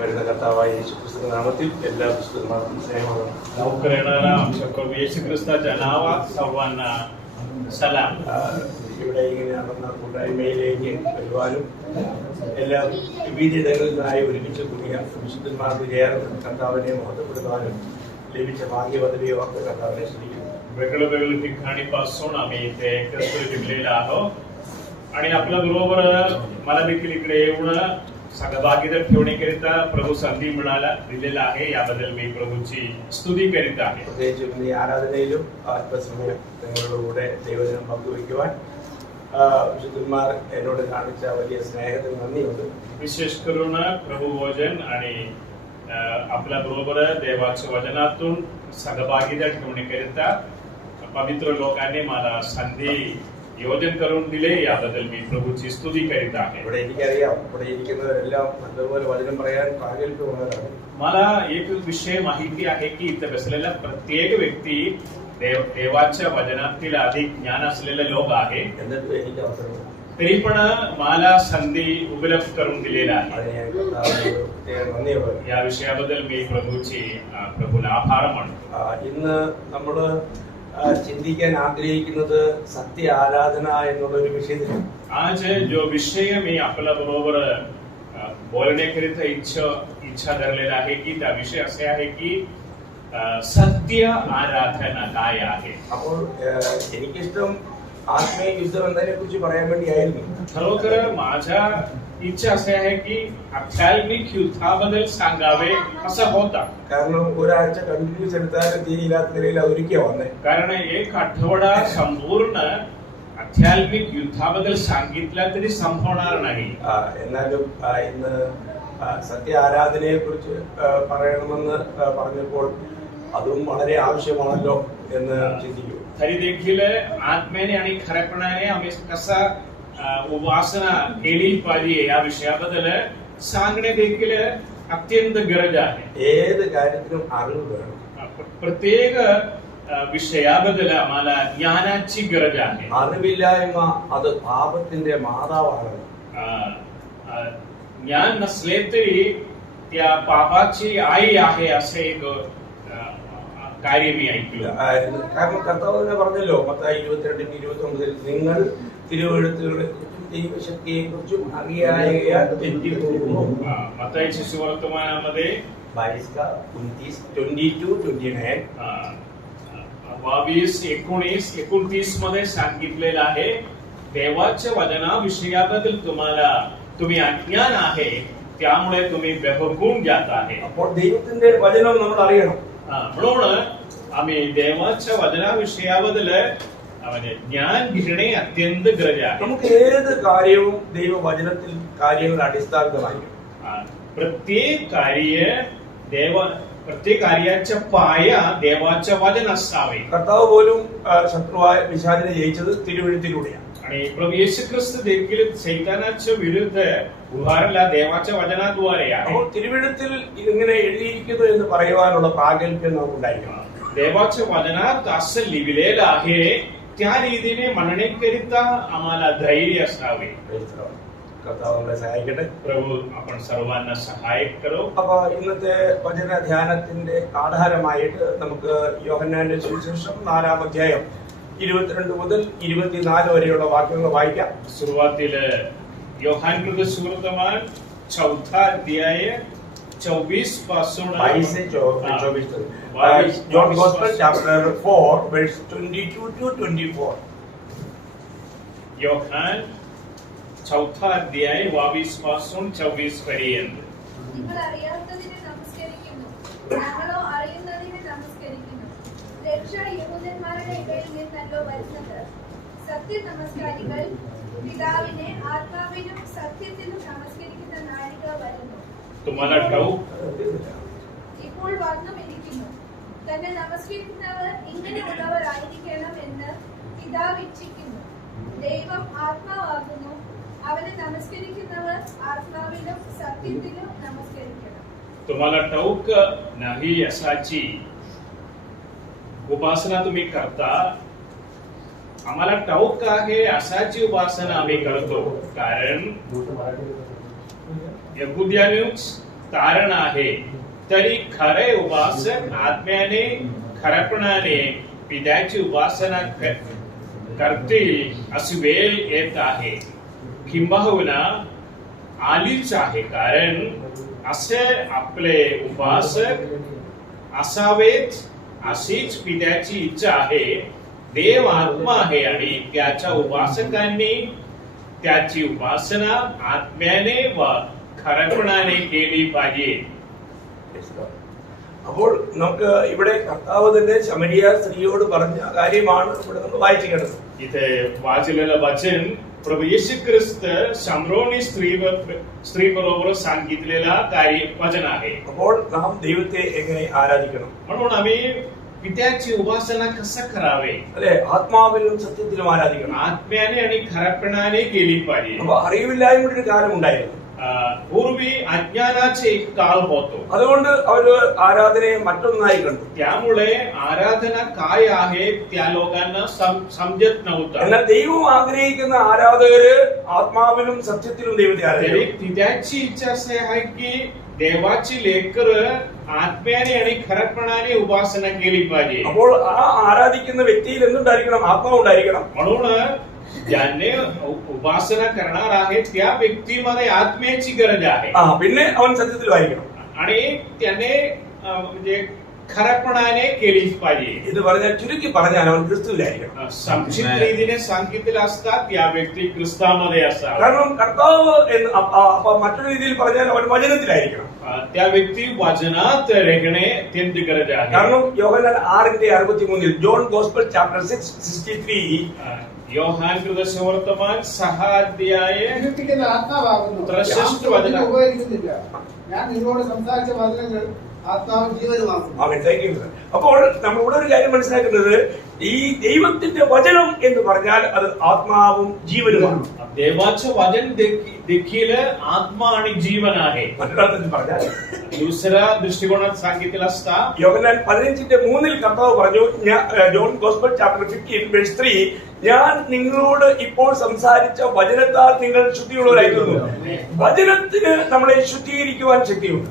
വരുന്ന കർത്താവായ യേശുക്രിസ്തുവിന്റെ നാമത്തിൽ എല്ലാ വിശുദ്ധന്മാർക്കും സ്നേഹമാണ്. प्रभू येशू ख्रिस्ताच्या नावात सर्वांना सलाम. ഇവിടെ ഇങ്ങനെ നടന്ന കൂട്ടായ്മയിലേക്ക് വരുവാനും എല്ലാ വിവിധതകളിലായി ഒരുമിച്ച് കൂടിയ വിശുദ്ധന്മാർക്ക് ചേർന്ന് കർത്താവിനെ മഹത്വപ്പെടുത്താനും ലഭിച്ച ഭാഗ്യപദവിയെ ഓർത്ത് കർത്താവിനെ ശ്രദ്ധിക്കുന്നു. वेगवेगळ्या ठिकाणीपासून आम्ही इथे एकत्र जमलेलो आहोत आणि आपल्या बरोबर मला देखील इकडे येऊन सहभागीदार ठेवण्याकरिता प्रभू संधी दिलेला आहे. याबद्दल मी प्रभूची स्तुती करीत आहे. പ്രത്യേകിച്ചും ഈ ആരാധനയിലും അല്പസമയം നിങ്ങളുടെ കൂടെ ദൈവദിനം പങ്കുവയ്ക്കുവാൻ വിശുദ്ധന്മാർ എന്നോട് കാണിച്ച വലിയ സ്നേഹത്തിന് നന്ദിയുണ്ട്. विशेष करून प्रभू भोजन आणि आपल्या बरोबर देवाच्या वचनातून सहभागीदार ठेवण्याकरिता पवित्र लोकांनी मला संधी योजन करून दिले. याबद्दल मी प्रभूची स्तुती करीत आहे. ഇവിടെ എനിക്കറിയാം, ഇവിടെ ഇരിക്കുന്നവരെല്ലാം നല്ലപോലെ വചനം പറയാൻ പ്രാഗൽഭ്യമുള്ളവരാണ്. मला एक विषय माहिती आहे की इथे बसलेला प्रत्येक व्यक्ती देवाच्या वचनातील अधिक ज्ञान असलेले लोक आहे. എന്നിട്ടും എനിക്ക് അവസരം तरी पण मला संधी उपलब्ध करून दिलेला आहे. या विषयाबद्दल मी प्रभूला आभार मानतो. ഇന്ന് നമ്മള് ചിന്തിക്കാൻ ആഗ്രഹിക്കുന്നത് സത്യ ആരാധന എന്നുള്ള ഒരു വിഷയത്തിലാണ്. आज जो विषय मी आपल्या बरोबर बोलण्याकरिता इच्छा धरलेला आहे की त्या विषय असे आहे की सत्य आराधना काय आहे. അപ്പോൾ എനിക്കിഷ്ടം ആത്മീയ യുദ്ധം എന്നതിനെ കുറിച്ച് പറയാൻ വേണ്ടിയായിരുന്നു. खरोखर माझ्या इच्छा असे आहे की आध्यात्मिक युद्धाबद्दल सांगावे असं होता. കാരണം ഒരാഴ്ച കണ്ടിന്യൂസ് എടുത്താലും തീരില്ലാത്ത നിലയിൽ ഒരുക്കിയ വന്നേ. कारण एक आठवडा संपूर्ण आध्यात्मिक युद्धाबद्दल सांगितलं तरी संपवणार नाही. എന്നാലും ഇന്ന് സത്യ ആരാധനയെ കുറിച്ച് പറയണമെന്ന് പറഞ്ഞപ്പോൾ അതും വളരെ ആവശ്യമാണല്ലോ എന്ന് ചിന്തിക്കൂ. तरी देखील आत्म्याने आणि खरेपणाने आम्ही कसा उपासना केली पाहिजे या विषयाबद्दल सांगणे देखील अत्यंत गरज आहे. ഏത് കാര്യത്തിനും അറിവ് വേണം. प्रत्येक विषयाबद्दल आम्हाला ज्ञानाची गरज आहे. അറിവില്ലായ്മ അത് പാപത്തിന്റെ മാതാവാണ്. ज्ञान नसले तरी त्या पापाची आई आहे असे एक कार्य मी ऐकलं. കാരണം കർത്താവ് തന്നെ പറഞ്ഞല്ലോ മത്തായി 22:29 നിങ്ങൾ തിരുവെഴുത്തുകളെ കുറിച്ചും ദൈവശക്തിയെ കുറിച്ചും അറിയാൻ തെറ്റിപ്പോകുന്നു. मत्ताईच्या सुवर्तमानामध्ये 22:29 22:19-29 मध्ये सांगितलेलं आहे देवाच्या वचनाविषयाबद्दल तुम्ही अज्ञान आहे त्यामुळे तुम्ही बहकून जात आहे. അപ്പോൾ ദൈവത്തിന്റെ വചനം നമ്മൾ അറിയണം. म्हणून आम्ही देवाच्या वचनाविषयाबद्दल ज्ञान घेणे अत्यंत गरज आहे. നമുക്ക് ഏത് കാര്യവും ദൈവവചനത്തിൽ കാര്യങ്ങൾ അടിസ്ഥാനമായിരിക്കും. प्रत्येक कार्याच्या पाया देवाच्या वचन असावे. കർത്താവ് പോലും ശത്രുവായ പിശാചിനെ ജയിച്ചത് തിരുവെഴുത്തിലൂടെയാണ്. आणि प्रभू येशू ख्रिस्त देखील सैतानाच्या विरुद्ध उभारला देवाच्या वचनाद्वारे आहे. അപ്പോൾ തിരുവെഴുത്തിൽ ഇങ്ങനെ എഴുതിയിരിക്കുന്നു എന്ന് പറയുവാനുള്ള പ്രാഗൽഭ്യം നമുക്കുണ്ടായിരിക്കണം. देवाच्या वचनात असं लिहिलेलं आहे त्या रीतीने म्हणण्याकरिता आम्हाला धैर्य असावे. കർത്താവ് നമ്മളെ സഹായിക്കട്ടെ. प्रभू आपण सर्वांना सहाय्य करो. അപ്പൊ ഇന്നത്തെ വചന ധ്യാനത്തിന്റെ ആധാരമായിട്ട് നമുക്ക് യോഹന്നാന്റെ സുവിശേഷം 4-ാം അധ്യായം 22 മുതൽ 24 വരെയുള്ള വാക്യങ്ങൾ വായിക്കാം. सुरुवातीला योहान कृत सुवर्तमान 4था अध्याय 24 पासून 22-24. John Gospel chapter 4 verse 22-24. Yohan 4था अध्याय 22 पासून 24 पर्यंत. നിങ്ങൾ അറിയാത്തതിനെ നമസ്കരിക്കുന്നു, ഞങ്ങളോ അറിയുന്നതിനെ നമസ്കരിക്കുന്നു. രക്ഷ യഹൂദന്മാരുടെ ഇടയിൽ നിന്നല്ലോ വരുന്നത്. സത്യ നമസ്കാരികൾ പിതാവിനെ ആത്മാവിനും സത്യത്തിനും നമസ്കരിക്കുന്ന നാഴിക വരുന്നു. तुम्हाला ठाऊक ഇപ്പോൾ വന്നുമിരിക്കുന്നു. തന്നെ നമസ്കരിക്കുന്നവർ ഇങ്ങനെയുള്ളവർ ആയിരിക്കണം എന്ന് പിതാവ് ഇച്ഛിക്കുന്നു. ദൈവം ആത്മാവാകുന്നു. അവനെ നമസ്കരിക്കുന്നവർ ആത്മാവിലും സത്യത്തിലും നമസ്കരിക്കണം. तुम्हाला ठाऊक नाही असाची उपासना तुम्ही करता. आम्हाला ठाऊक आहे असाची उपासना आम्ही करतो कारण यहुद्यांनीच तारण आहे, तरी खरे उपासक आत्म्याने खरेपणाने पित्याची उपासना करतील अशी वेळ येत आहे, किंबहुना आलीच आहे. कारण असे आपले उपासक असावेत अशीच पित्याची इच्छा आहे. देव आत्मा आहे आणि त्याच्या उपासकांनी त्याची उपासना ആത്മാനെ ഖരപ്പണാനെ കേളി പാടിയേ. അപ്പോൾ നമുക്ക് ഇവിടെ കർത്താവ് തന്നെ ശമരിയ സ്ത്രീയോട് പറഞ്ഞ കാര്യമാണ് ഇവിടെ നമ്മൾ വായിച്ചിരിക്കുന്നത്. ഇത് വാചിलेलं वचन प्रभू येशू ख्रिस्त शमरोनी स्त्री बरोबर सांगितलेला वचन आहे. അപ്പോൾ നാം ദൈവത്തെ എങ്ങനെ ആരാധിക്കണം? म्हणून आम्ही पित्याची उपासना कसं करावे? അല്ലെ, ആത്മാവിലും സത്യത്തിലും ആരാധിക്കണം. आत्म्याने आणि खरेपणाने केली पाहिजे. അപ്പൊ അറിവില്ലായ്മയുടെ ഒരു കാലം ഉണ്ടായിരുന്നു. पूर्वी अज्ञानाचे एक काळ होतो. അതുകൊണ്ട് അവര് ആരാധനയെ മറ്റൊന്നായി കണ്ടു. त्यामुळे आराधना काय आहे त्या लोकांना समजत नव्हतं. എന്നാൽ ദൈവം ആഗ്രഹിക്കുന്ന ആരാധകര് ആത്മാവിലും സത്യത്തിലും ദൈവത്തെ ആരാധിക്കും. पित्याची इच्छा असे आहे की देवाची लेकर आत्म्याने आणि खरेपणाने उपासना केली पाहिजे. അപ്പോൾ ആ ആരാധിക്കുന്ന വ്യക്തിയിൽ എന്തുണ്ടായിരിക്കണം? ആത്മാവ് ഉണ്ടായിരിക്കണം. म्हणून ज्याने उपासना करणार आहे त्या व्यक्तीमध्ये आत्म्याची गरज आहे. പിന്നെ അവൻ സത്യത്തിലായിരിക്കണം. आणि त्याने म्हणजे खरेपणाने केलीच पाहिजे. ഇത് പറഞ്ഞാൽ ചുരുക്കി പറഞ്ഞാൽ അവൻ ക്രിസ്തുവിലായിരിക്കണം. संक्षिप्त रीतीने सांगितलेलं असतात त्या व्यक्ती ख्रिस्तामध्ये असावा. കാരണം കർത്താവ് എന്ന് മറ്റൊരു രീതിയിൽ പറഞ്ഞാൽ അവൻ വചനത്തിലായിരിക്കണം. त्या व्यक्ती वचनात रेखणे अत्यंत गरज आहे. കാരണം യോഹന്നാൻ 6:63 ജോൺ ഗോസ്പൽ ചാപ്റ്റർ 6:63 യോഹാൻ സുവിശേഷവർത്തമാൻ 6 അധ്യായം ആത്മാവാകുന്നു ഉപകരിക്കുന്നില്ല. ഞാൻ നിങ്ങളോട് സംസാരിച്ച വചനങ്ങൾ ആത്മാവും ജീവനുമാകുന്നു. അപ്പോൾ നമ്മൾ ഇവിടെ ഒരു കാര്യം മനസ്സിലാക്കുന്നത്, ഈ ദൈവത്തിന്റെ വചനം എന്ന് പറഞ്ഞാൽ അത് ആത്മാവും ജീവനുമാണ്. देवाचं वचन देखील आत्मा आणि जीवन आहे. മറ്റൊരാൾ പറഞ്ഞാൽ दुसऱ्या दृष्टिकोनात सांगितलं असता യോഹന്നാൻ 15:3 കർത്താവ് പറഞ്ഞു, ജോൺ ഗോസ്പൽ ചാപ്റ്റർ 15:3 ഞാൻ നിങ്ങളോട് ഇപ്പോൾ സംസാരിച്ച വചനത്താൽ നിങ്ങൾ ശുദ്ധിയുള്ളവരായിരുന്നു. വചനത്തിന് നമ്മളെ ശുദ്ധീകരിക്കുവാൻ ശക്തിയുണ്ട്.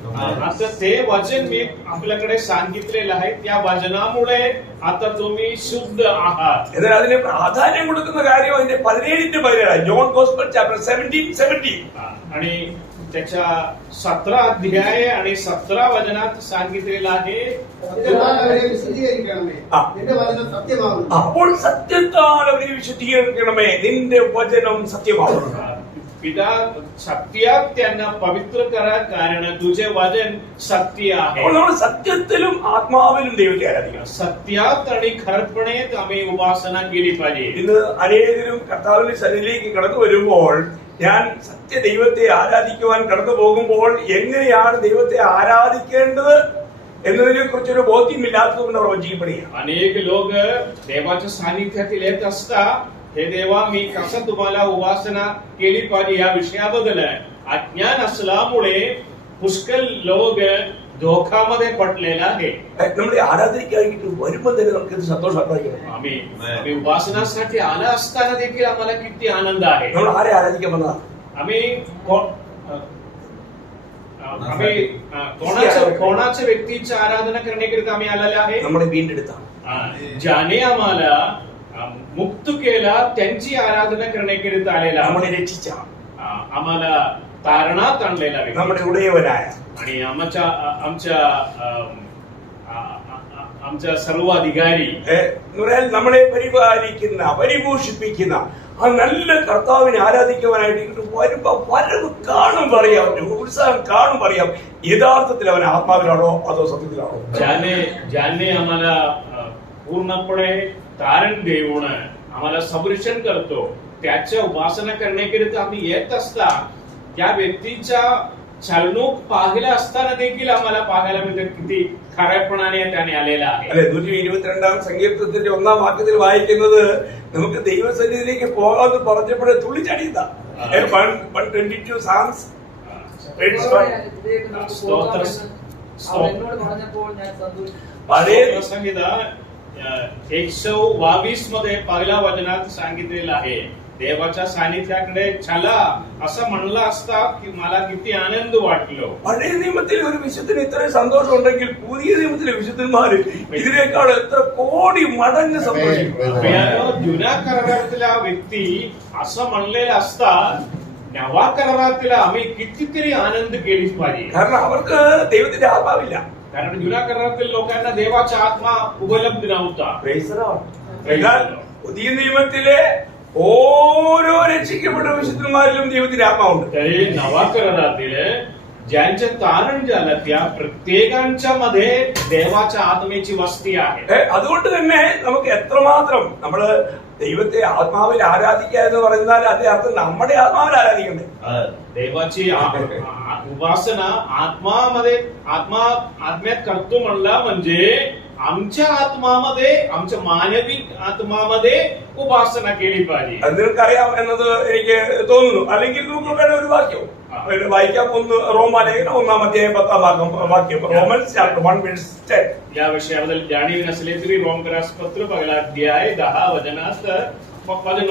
आता ते वचन मी आपल्याकडे सांगितलेलं आहे, त्या वचनामुळे आता तुम्ही शुद्ध आहात. എന്നാൽ അതിന് പ്രാധാന്യം കൊടുക്കുന്ന കാര്യം അതിന്റെ 17:17 ജോൺ ഗോസ്പൽ ചാപ്റ്റർ 17:17 आणि त्याच्या 17 अध्याय आणि 17 वचनात सांगितलेलं आहे വിശുദ്ധീകരിക്കണമേ, നിന്റെ വചനം സത്യമാകുന്നു. അപ്പോൾ സത്യത്താൽ അവരെ വിശുദ്ധീകരിക്കണമേ, നിന്റെ വചനം സത്യമാകുന്നു. पिता सत्यात त्यांना पवित्र करा, कारण तुझे वचन सत्य आहे. അപ്പോൾ നമ്മൾ സത്യത്തിലും ആത്മാവിലും ദൈവത്തെ ആരാധിക്കണം. सत्यात आणि खरपणेत आम्ही उपासना केली पाहिजे. ഇന്ന് അനേകരും കർത്താവിന്റെ സന്നിധിയിലേക്ക് കടന്നു വരുമ്പോൾ, ഞാൻ സത്യ ദൈവത്തെ ആരാധിക്കുവാൻ കടന്നു പോകുമ്പോൾ എങ്ങനെയാണ് ദൈവത്തെ ആരാധിക്കേണ്ടത് എന്നതിനെ കുറിച്ചൊരു ബോധ്യമില്ലാത്തതുകൊണ്ട് അവർ വഞ്ചിക്കപ്പെടുക. अनेक लोक देवाच्या सानिध्यातील येत असता, हे देवा मी कसं तुम्हाला उपासना केली पाहिजे या विषयाबद्दल अज्ञान असल्यामुळे पुष्कळ लोक धोकामध्ये पडलेला आहे. നമ്മളെ ആരാധിക്കാനായിട്ട് വരുമ്പോൾ തന്നെ നമുക്ക് ഇത് സന്തോഷമായിരിക്കും. आम्ही उपासनासाठी आला असताना देखील आम्हाला किती आनंद आहे. നമ്മൾ ആരെ ആരാധിക്കാൻ വന്നതാണ്? आम्ही कोणाच्या व्यक्तीची आराधना करण्याकरिता आम्ही आलेले आहे? നമ്മളെ വീണ്ടെടുത്ത, ज्याने आम्हाला मुक्त केला त्यांची आराधना करण्याकरिता आलेला, നമ്മളെ രക്ഷിച്ച, आम्हाला तारणात आणलेला നമ്മുടെ ഉടയവനായ आणि आमच्या सर्व अधिकारी, നമ്മളെ പരിപാലിക്കുന്ന, പരിപോഷിപ്പിക്കുന്ന ആ നല്ല കർത്താവിനെ ആരാധിക്കുവാനായിട്ട് വരുമ്പോ വരവ് കാണും പറയാം, ഉത്സാഹം കാണും പറയാം, യഥാർത്ഥത്തിൽ അവൻ ആത്മാവിലാണോ അതോ സത്യത്തിലാണോ? ज्याने आम्हाला पूर्णपणे तारण देऊन आम्हाला संरक्षण करतो, त्याच्या उपासना करण्याकरिता आम्ही येत असता त्या व्यक्तीच्या चलणूक पाहिला असताना देखील आम्हाला पाहायला मिळतं किती खऱ्यापणाने त्याने आलेला आहे. അല്ലെ, 122 സങ്കീർത്തനത്തിന്റെ 1-ാം വാക്യത്തിൽ വായിക്കുന്നത്, നമുക്ക് ദൈവസന്നിധിയിലേക്ക് പോകാമെന്ന് പറഞ്ഞപ്പോഴേ തുള്ളിച്ചടിയുന്ന 122 Psalms. संगीता 122 मध्ये पहिल्या वचनात सांगितलेलं आहे, देवाच्या सानिध्याकडे चला असं म्हणलं असता की मला किती आनंद वाटलो. പഴയ നിയമത്തിൽ ഒരു വിശുദ്ധന് ഇത്രയും സന്തോഷം ഉണ്ടെങ്കിൽ പുതിയ നിയമത്തിലെ വിശുദ്ധന്മാര് ഇതിനേക്കാൾ എത്ര കോടി മടങ്ങ് സന്തോഷിക്കും. जुन्या करारातला व्यक्ती असं म्हणलेला असता नवा करारातला आम्ही कितीतरी आनंद केलीच पाहिजे. കാരണം അവർക്ക് ദൈവത്തിന്റെ ആത്മാവില്ല. कारण जुन्या करारातील लोकांना देवाचा आत्मा उपलब्ध नव्हता. എന്നാൽ പുതിയ നിയമത്തിലെ ഓരോ രക്ഷിക്കപ്പെട്ട വിശുദ്ധന്മാരിലും ദൈവത്തിന്റെ ആത്മാവുണ്ട്. तरी नवा करारातील ज्यांचे तारण झालं त्या प्रत्येकांच्या मध्ये देवाच्या आत्मेची वस्ती आहे. അതുകൊണ്ട് തന്നെ നമുക്ക് എത്രമാത്രം നമ്മള് ദൈവത്തെ ആത്മാവിൽ ആരാധിക്കുക എന്ന് പറഞ്ഞാൽ അതിന്റെ അർത്ഥം നമ്മുടെ ആത്മാവിൽ ആരാധിക്കണ്ടേ. देवाची उपासना आत्म्यात करतो म्हणला म्हणजे आमच्या आत्मामध्ये आमच्या मानवी आत्मामध्ये उपासना केली पाहिजे. അത് നിങ്ങൾക്കറിയാം എന്നത് എനിക്ക് തോന്നുന്നു. അല്ലെങ്കിൽ നമുക്ക് വേണ്ട ഒരു വാക്യം വായിക്കാം. ഒന്ന് റോമാലേഖനം 1-10 വാക്യം. Romance chapter 1:10. या विषयाबद्दल जाणीव नसले तरी रोमकरास पत्र 1:10 वचन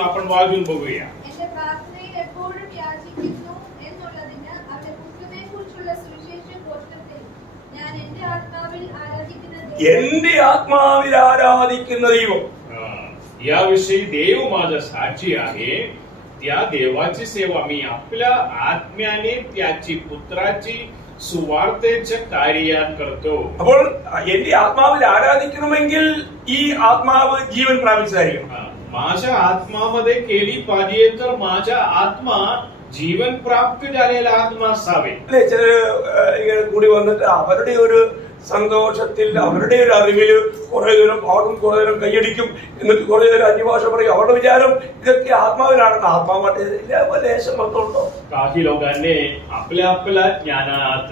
आपण वाचून बघूया. എന്റെ പ്രാർത്ഥനയിൽ എപ്പോഴും യാചിക്കുന്നു എന്നുള്ളതിന് അവന്റെ പുത്രനെക്കുറിച്ചുള്ള സുവിശേഷ ഘോഷണത്തിൽ ഞാൻ എന്റെ ആത്മാവിൽ ആരാധിക്കുന്ന എന്റെ ആത്മാവിൽ ആരാധിക്കുന്ന ദൈവം. याविषयी देव माझा साक्षी आहे. त्या देवाची सेवा मी आपल्या आत्म्याने त्याची पुत्राची सुवार्तेच्या कार्यात करतो. അപ്പോൾ എന്റെ ആത്മാവിൽ ആരാധിക്കണമെങ്കിൽ ഈ ആത്മാവ് ജീവൻ പ്രാപിച്ചതായിരിക്കണം. माझ्या आत्मामध्ये केली पाहिजे तर माझा आत्मा जीवन प्राप्त झालेला आत्मा असावे. അല്ലെ, ചിലര് ഇങ്ങനെ കൂടി വന്നിട്ട് അവരുടെ ഒരു സന്തോഷത്തിൽ അവരുടെ ഒരു അറിവില് കുറെ നേരം പാടും, കുറെ നേരം കൈയടിക്കും, എന്നിട്ട് കുറെ നേരം അന്യഭാഷ പറയും. അവരുടെ വിചാരം ഇതൊക്കെ ആത്മാവിലാണെന്ന്. ആത്മാവായിട്ട് ലേശം ബന്ധമുണ്ടോ? काही लोकांनी आपल्या आपल्या ज्ञानात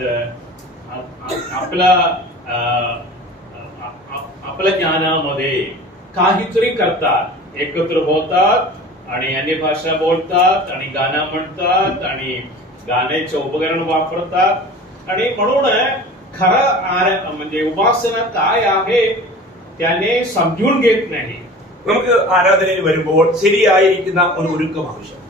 आपल्या ज्ञानामध्ये काहीतरी करतात. एकत्र होतात आणि अन्य भाषा बोलतात आणि गाणं म्हणतात आणि गाण्याचे उपकरण वापरतात आणि म्हणून खरं म्हणजे उपासना काय आहे त्याने समजून घेत नाही. നമുക്ക് ആരാധനയിൽ വരുമ്പോൾ ശരിയായിരിക്കുന്ന ഒരു ഒരുക്കം ആവശ്യം.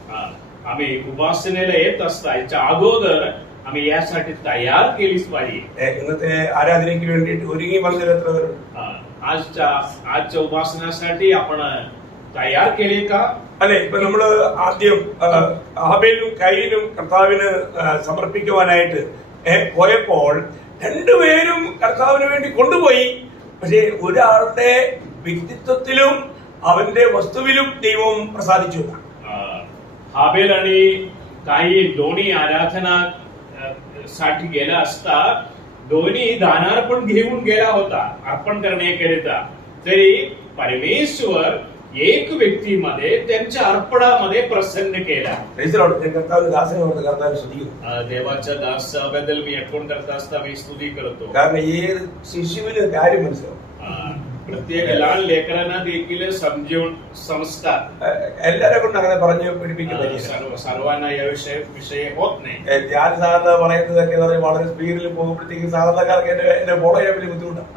आम्ही उपासनेला येत असता याच्या अगोदर आम्ही यासाठी तयार केलीच पाहिजे. ഇന്നത്തെ ആരാധനയ്ക്ക് വേണ്ടിയിട്ട് ഒരുങ്ങി വന്നതിൽ എത്ര പേരുണ്ട്? आजच्या उपासनासाठी आपण तयार केले का? അല്ലെ, ഇപ്പൊ നമ്മള് ആദ്യം ആബേലും കയീനും കർത്താവിന് സമർപ്പിക്കുവാനായിട്ട് പോയപ്പോൾ രണ്ടുപേരും കർത്താവിന് വേണ്ടി കൊണ്ടുപോയി. പക്ഷെ ഒരാളുടെ വ്യക്തിത്വത്തിലും അവന്റെ വസ്തുവിലും ദൈവം പ്രസാദിച്ചു. हाबेल आणि कायीन दोन्ही आराधना साठी गेला असता दोन्ही दानार्पण घेऊन गेला होता अर्पण करण्याकरिता. तरी परमेश्वर एक व्यक्तीमध्ये त्यांच्या अर्पणामध्ये प्रसन्न केला. കർത്താവിന്റെ ദാസനോട് കർത്താവിനെ സ്തുതിക്കുന്നു. देवाच्या दासाबद्दल मी अर्पण करत असता मी स्तुती करतो. കാരണം ഏത് ശിശുവിന് കാര്യം മനസ്സിലാവും. प्रत्येक लहान लेकरांना देखील समजून समजतात. എല്ലാരെ കൊണ്ട് അങ്ങനെ പറഞ്ഞു പഠിപ്പിക്കാൻ പറ്റില്ല. सर्वांना या विषय होत नाही. ഞാൻ സാധാരണ പറയുന്നതൊക്കെ വളരെ സ്പീഡിൽ പോകുമ്പോഴത്തേക്ക് സാധാരണക്കാർക്ക് എന്നെ ഫോളോ ചെയ്യാൻ വലിയ ബുദ്ധിമുട്ടാണ്.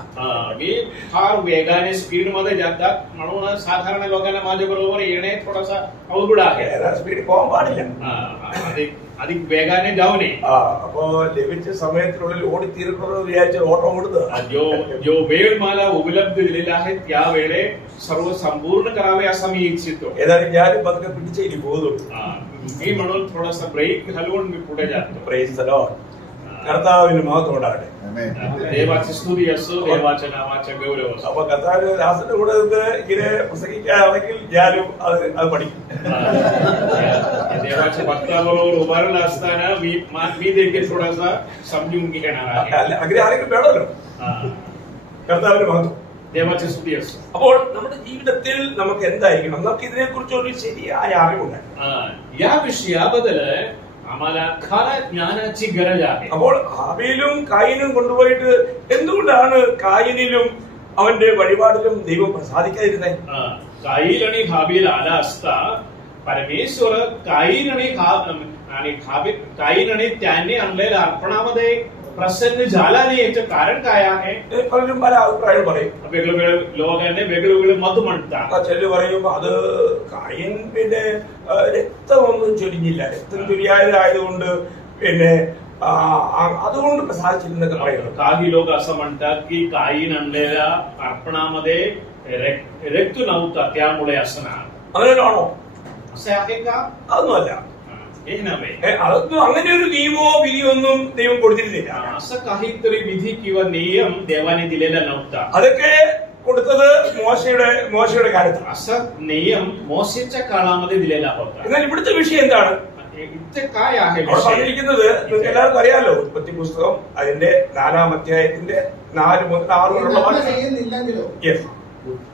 मी फार वेगाने स्पीड मध्ये जातात म्हणून साधारण लोकांना माझ्या बरोबर येणे थोडासा अवघड आहे. സ്പീഡിൽ പോകാൻ പാടില്ല. अधिक वेगाने जाऊ नये. അപ്പോ ലഭിച്ച സമയത്തിനുള്ളിൽ ഓടിത്തീർക്കണമെന്ന് വിചാരിച്ച ഓട്ടം ഓടുന്നത്. जो वेळ मला उपलब्ध दिलेला आहे त्या वेळे सर्व संपूर्ण करावे असं मी इच्छितो. ഏതായാലും ഞാനും പതുക്കെ പിടിച്ചേ ഇനി പോകുന്നുള്ളൂ. मी म्हणून थोडासा ब्रेक हलवून मी पुढे जातो. Praise the Lord. കർത്താവിന് മഹത്വം ഉണ്ടാകട്ടെ. देवाची स्तुती असो, देवाच्या नावाच्या गौरव असो. അപ്പൊ കർത്താവിന്റെ ദാസന്റെ കൂടെ നിന്ന് ഇങ്ങനെ പ്രസംഗിക്കുകയാണെങ്കിൽ ഞാനും അത് പഠിക്കും. देवाच्या भक्ताबरोबर उभारला असताना मी देखील थोडासा समजून घेणार आहे. അങ്ങനെ ആരെങ്കിലും വേണമല്ലോ. കർത്താവിന് മഹത്വം. देवाची स्तुती असो. അപ്പോൾ നമ്മുടെ ജീവിതത്തിൽ നമുക്ക് എന്തായിരിക്കണം? നമുക്ക് ഇതിനെ കുറിച്ച് ഒരു ശരിയായ അറിവുണ്ടായി. या विषयाबद्दल आम्हाला खऱ्या ज्ञानाची गरज आहे. അപ്പോൾ ഹാബേലും കായീനും കൊണ്ടുപോയിട്ട് എന്തുകൊണ്ടാണ് കായീനിലും അവന്റെ വഴിപാടിലും ദൈവം പ്രസാദിക്കാതിരുന്നത്? कायीन आणि हाबेल आला असता परमेश्वर कायीन आणि त्याने आणलेल्या अर्पणामध्ये प्रसन्न झाला नाही याचं कारण काय आहे? പലരും പല അഭിപ്രായങ്ങൾ പറയും. वेगवेगळे लोकांनी वेगवेगळे मत म्हणतात. ചിലര് പറയും അത് കായൻ പിന്നെ രക്തമൊന്നും ചൊരിഞ്ഞില്ല, രക്തം ചൊരിയാതായതുകൊണ്ട് പിന്നെ അതുകൊണ്ട് പ്രസാദിച്ചില്ലെന്നൊക്കെ പറയുന്നു. काही लोक असं म्हणतात की काईन आणलेल्या अर्पणामध्ये रक्त नव्हता त्यामुळे असणार. അങ്ങനെയാണോ? असं आहे का? അതൊന്നുമല്ല. हे नव्हे. അതൊന്നും അങ്ങനെ ഒരു നിയമോ വിധിയൊന്നും ദൈവം കൊടുത്തിരുന്നില്ല. असं काहीतरी विधी किंवा नियम देवाने दिलेला नव्हता. അതൊക്കെ കൊടുത്തത് മോശയുടെ കാലത്താണ്. असा नियम मोसेच्या काळामध्ये दिलेला होता. എന്നാൽ ഇവിടുത്തെ വിഷയം എന്താണ്? इथे काय आहे അവിടെ പറഞ്ഞിരിക്കുന്നത് നിങ്ങൾക്ക് എല്ലാവർക്കും അറിയാലോ. ഉൽപ്പത്തി പുസ്തകം അതിന്റെ 4-ാം അധ്യായത്തിന്റെ 4 മുതൽ 6 വരെയുള്ള വാക്യം. ചെയ്യുന്നില്ലെങ്കിലോ യെസ്,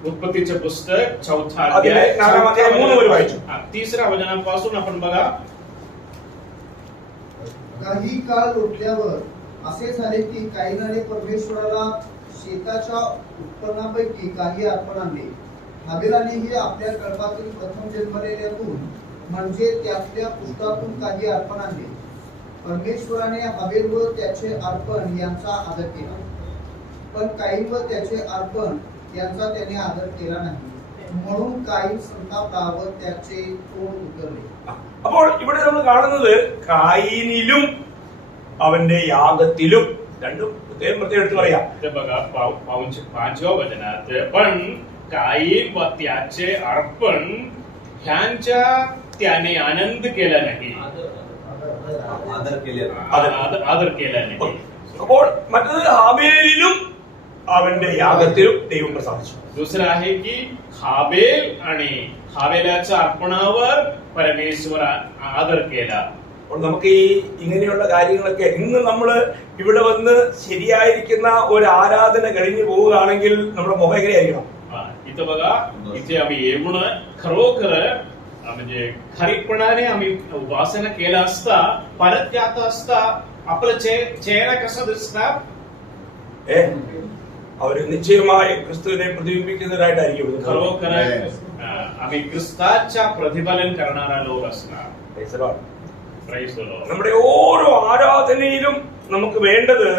उत्पत्तीचे पुस्तक 4था അതിലെ 4-ാം അധ്യായം 3 മുതൽ വായിച്ചു. 3ऱ्या वचनापासून आपण बघा. काही काळ उठल्यावर असे झाले की काईनाने परमेश्वराला शेताच्या उत्पन्नापैकी काही अर्पण आणले. हाबेलानेही आपल्या कळपातील प्रथम जन्मलेल्यातून म्हणजे त्यातल्या पुष्टातून काही अर्पण आणले. परमेश्वराने हाबेल व त्याचे अर्पण यांचा आदर केला, पण काईन व त्याचे अर्पण यांचा त्याने आदर केला नाही. म्हणून काईन संतापला व त्याचे तोंड उतरले. അപ്പോൾ ഇവിടെ നമ്മൾ കാണുന്നത് കായീനിലും അവന്റെ യാഗത്തിലും രണ്ടും പ്രത്യേകം എടുത്തു പറയാം. ते बघा 5व्या वचनात पण काईन व त्याचे अर्पण ह्यांच्या त्याने आनंद केला नाही, आदर केला नाही. അപ്പോൾ മറ്റത് ഹാബേലിലും അവന്റെ യാഗത്തിലും ദൈവം പ്രസാദിച്ചു. दुसरं आहे की हाबेल आणि हाबेलाच्या अर्पणावर परमेश्वर आदर केला. അപ്പോൾ നമുക്ക് ഈ ഇങ്ങനെയുള്ള കാര്യങ്ങളൊക്കെ ഇന്ന് നമ്മൾ ഇവിടെ വന്ന് ശരിയായിരിക്കുന്ന ഒരു ആരാധന കഴിഞ്ഞു പോവുകയാണെങ്കിൽ നമ്മുടെ മുഖം എങ്ങനെയായിരിക്കണം? इथं बघा, इथे आम्ही येऊन खरोखर म्हणजे खरीपणाने आम्ही उपासना केला असता, परत जात असता आपलं चेहरा कसा दिसणार? അവര് നിശ്ചയമായി ക്രിസ്തുവിനെ പ്രതിബിംബിക്കുന്നവരായിട്ടായിരിക്കും. खरोखर आम्ही ख्रिस्ताच्या प्रतिफलन करणारा लोक असणार. നമ്മുടെ ഓരോ ആരാധനയിലും നമുക്ക് വേണ്ടത്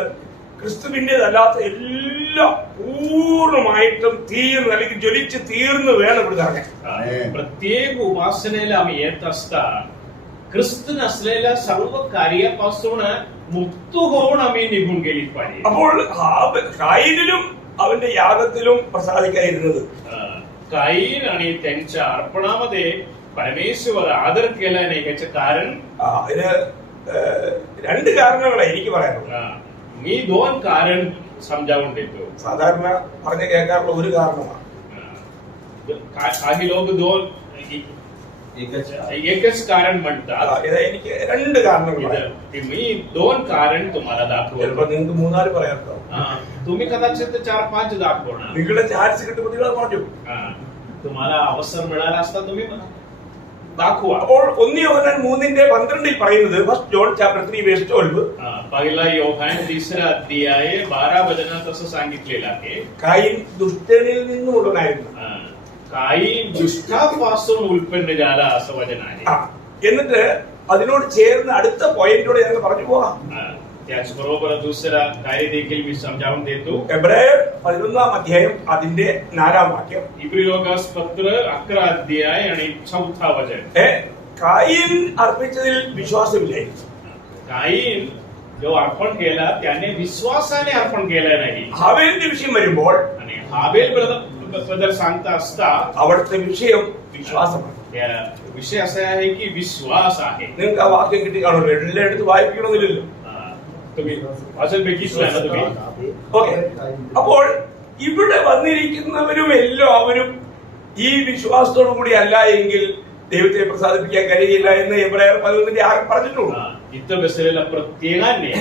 ക്രിസ്തുവിന്റേതല്ലാത്ത എല്ലാം പൂർണ്ണമായിട്ടും തീർന്ന് അല്ലെങ്കിൽ ജ്വലിച്ച് തീർന്ന് വേണം ഇവിടെ ഇറങ്ങാൻ. प्रत्येक उपासनेला आम्ही येत असता ख्रिस्त नसलेल्या सर्व कार्यापासून मुक्त होऊन आम्ही निघून गेली पाहिजे. അപ്പോൾ കായീനിലും അവന്റെ യാഗത്തിലും പ്രസാദിക്കാതിരുന്നത് काईन आणि त्यांच्या अर्पणामध्ये परमेश्वर आदर केला नाही याचं कारण അതിന് 2 കാരണങ്ങളാണ് എനിക്ക് പറയാനുള്ളത്. मी 2 कारण समजावून देतो. സാധാരണ പറഞ്ഞു കേൾക്കാറുള്ള ഒരു കാരണമാണ്. काही लोक 2 एकच कारण म्हणतात. എനിക്ക് 2 കാരണങ്ങളാണ്. मी 2 कारण तुम्हाला दाखवतो. ചിലപ്പോൾ നിങ്ങൾക്ക് 3-4 പറയാറുണ്ടാവും. तुम्ही कदाचित 4-5 दाखवणार. നിങ്ങളുടെ ചാൻസ് കിട്ടുമ്പോൾ നിങ്ങൾ പറഞ്ഞു. तुम्हाला अवसर मिळाला असता तुम्ही दाखवा. അപ്പോൾ 1 യോഹന്നാൻ 3:12 പറയുന്നത് ഫസ്റ്റ് ജോൺ ചാപ്റ്റർ 3:12 पहिला योहान 3रा अध्याय 12 वचनात असं सांगितलेलं आहे, കായീൻ ദുഷ്ടനിൽ നിന്നുള്ളവനായിരുന്നു. काईन दुष्टापासून उत्पन्न झाला असं वचन आहे. എന്നിട്ട് അതിനോട് ചേർന്ന് അടുത്ത പോയിന്റിലൂടെ ഞങ്ങൾ പറഞ്ഞു പോകാം. त्याचबरोबर दुसरा कार्य देखील मी समजावून देतो. എബ്രായർ 11-ാം അധ്യായം അതിന്റെ 4-ാം വാക്യം. इब्री लोकास पत्र 11 अध्याय आणि 4था वचन. കായീൻ അർപ്പിച്ചതിൽ വിശ്വാസമില്ലായിരുന്നു. काईन जो अर्पण केला त्याने विश्वासाने अर्पण केलं नाही. ഹാബേലിന്റെ വിഷയം വരുമ്പോൾ आणि हाबेल बद्दल सांगता असता അവിടുത്തെ വിഷയം വിശ്വാസമാണ്. विषय असा आहे की विश्वास आहे. നിങ്ങൾക്ക് ആ വാക്യം കിട്ടി കാണുമല്ലോ. എല്ലായിടത്തും വായിക്കണമെന്നില്ലല്ലോ. तुम्ही वाचन बघितलं ना तुम्ही? ഓക്കെ. അപ്പോൾ ഇവിടെ വന്നിരിക്കുന്നവരും എല്ലാവരും ഈ വിശ്വാസത്തോടു കൂടി അല്ല എങ്കിൽ ദൈവത്തെ പ്രസാദിപ്പിക്കാൻ കഴിയില്ല എന്ന് എബ്രായർ 11:6 പറഞ്ഞിട്ടുണ്ട്. इथं बसलेल्या प्रत्येकाने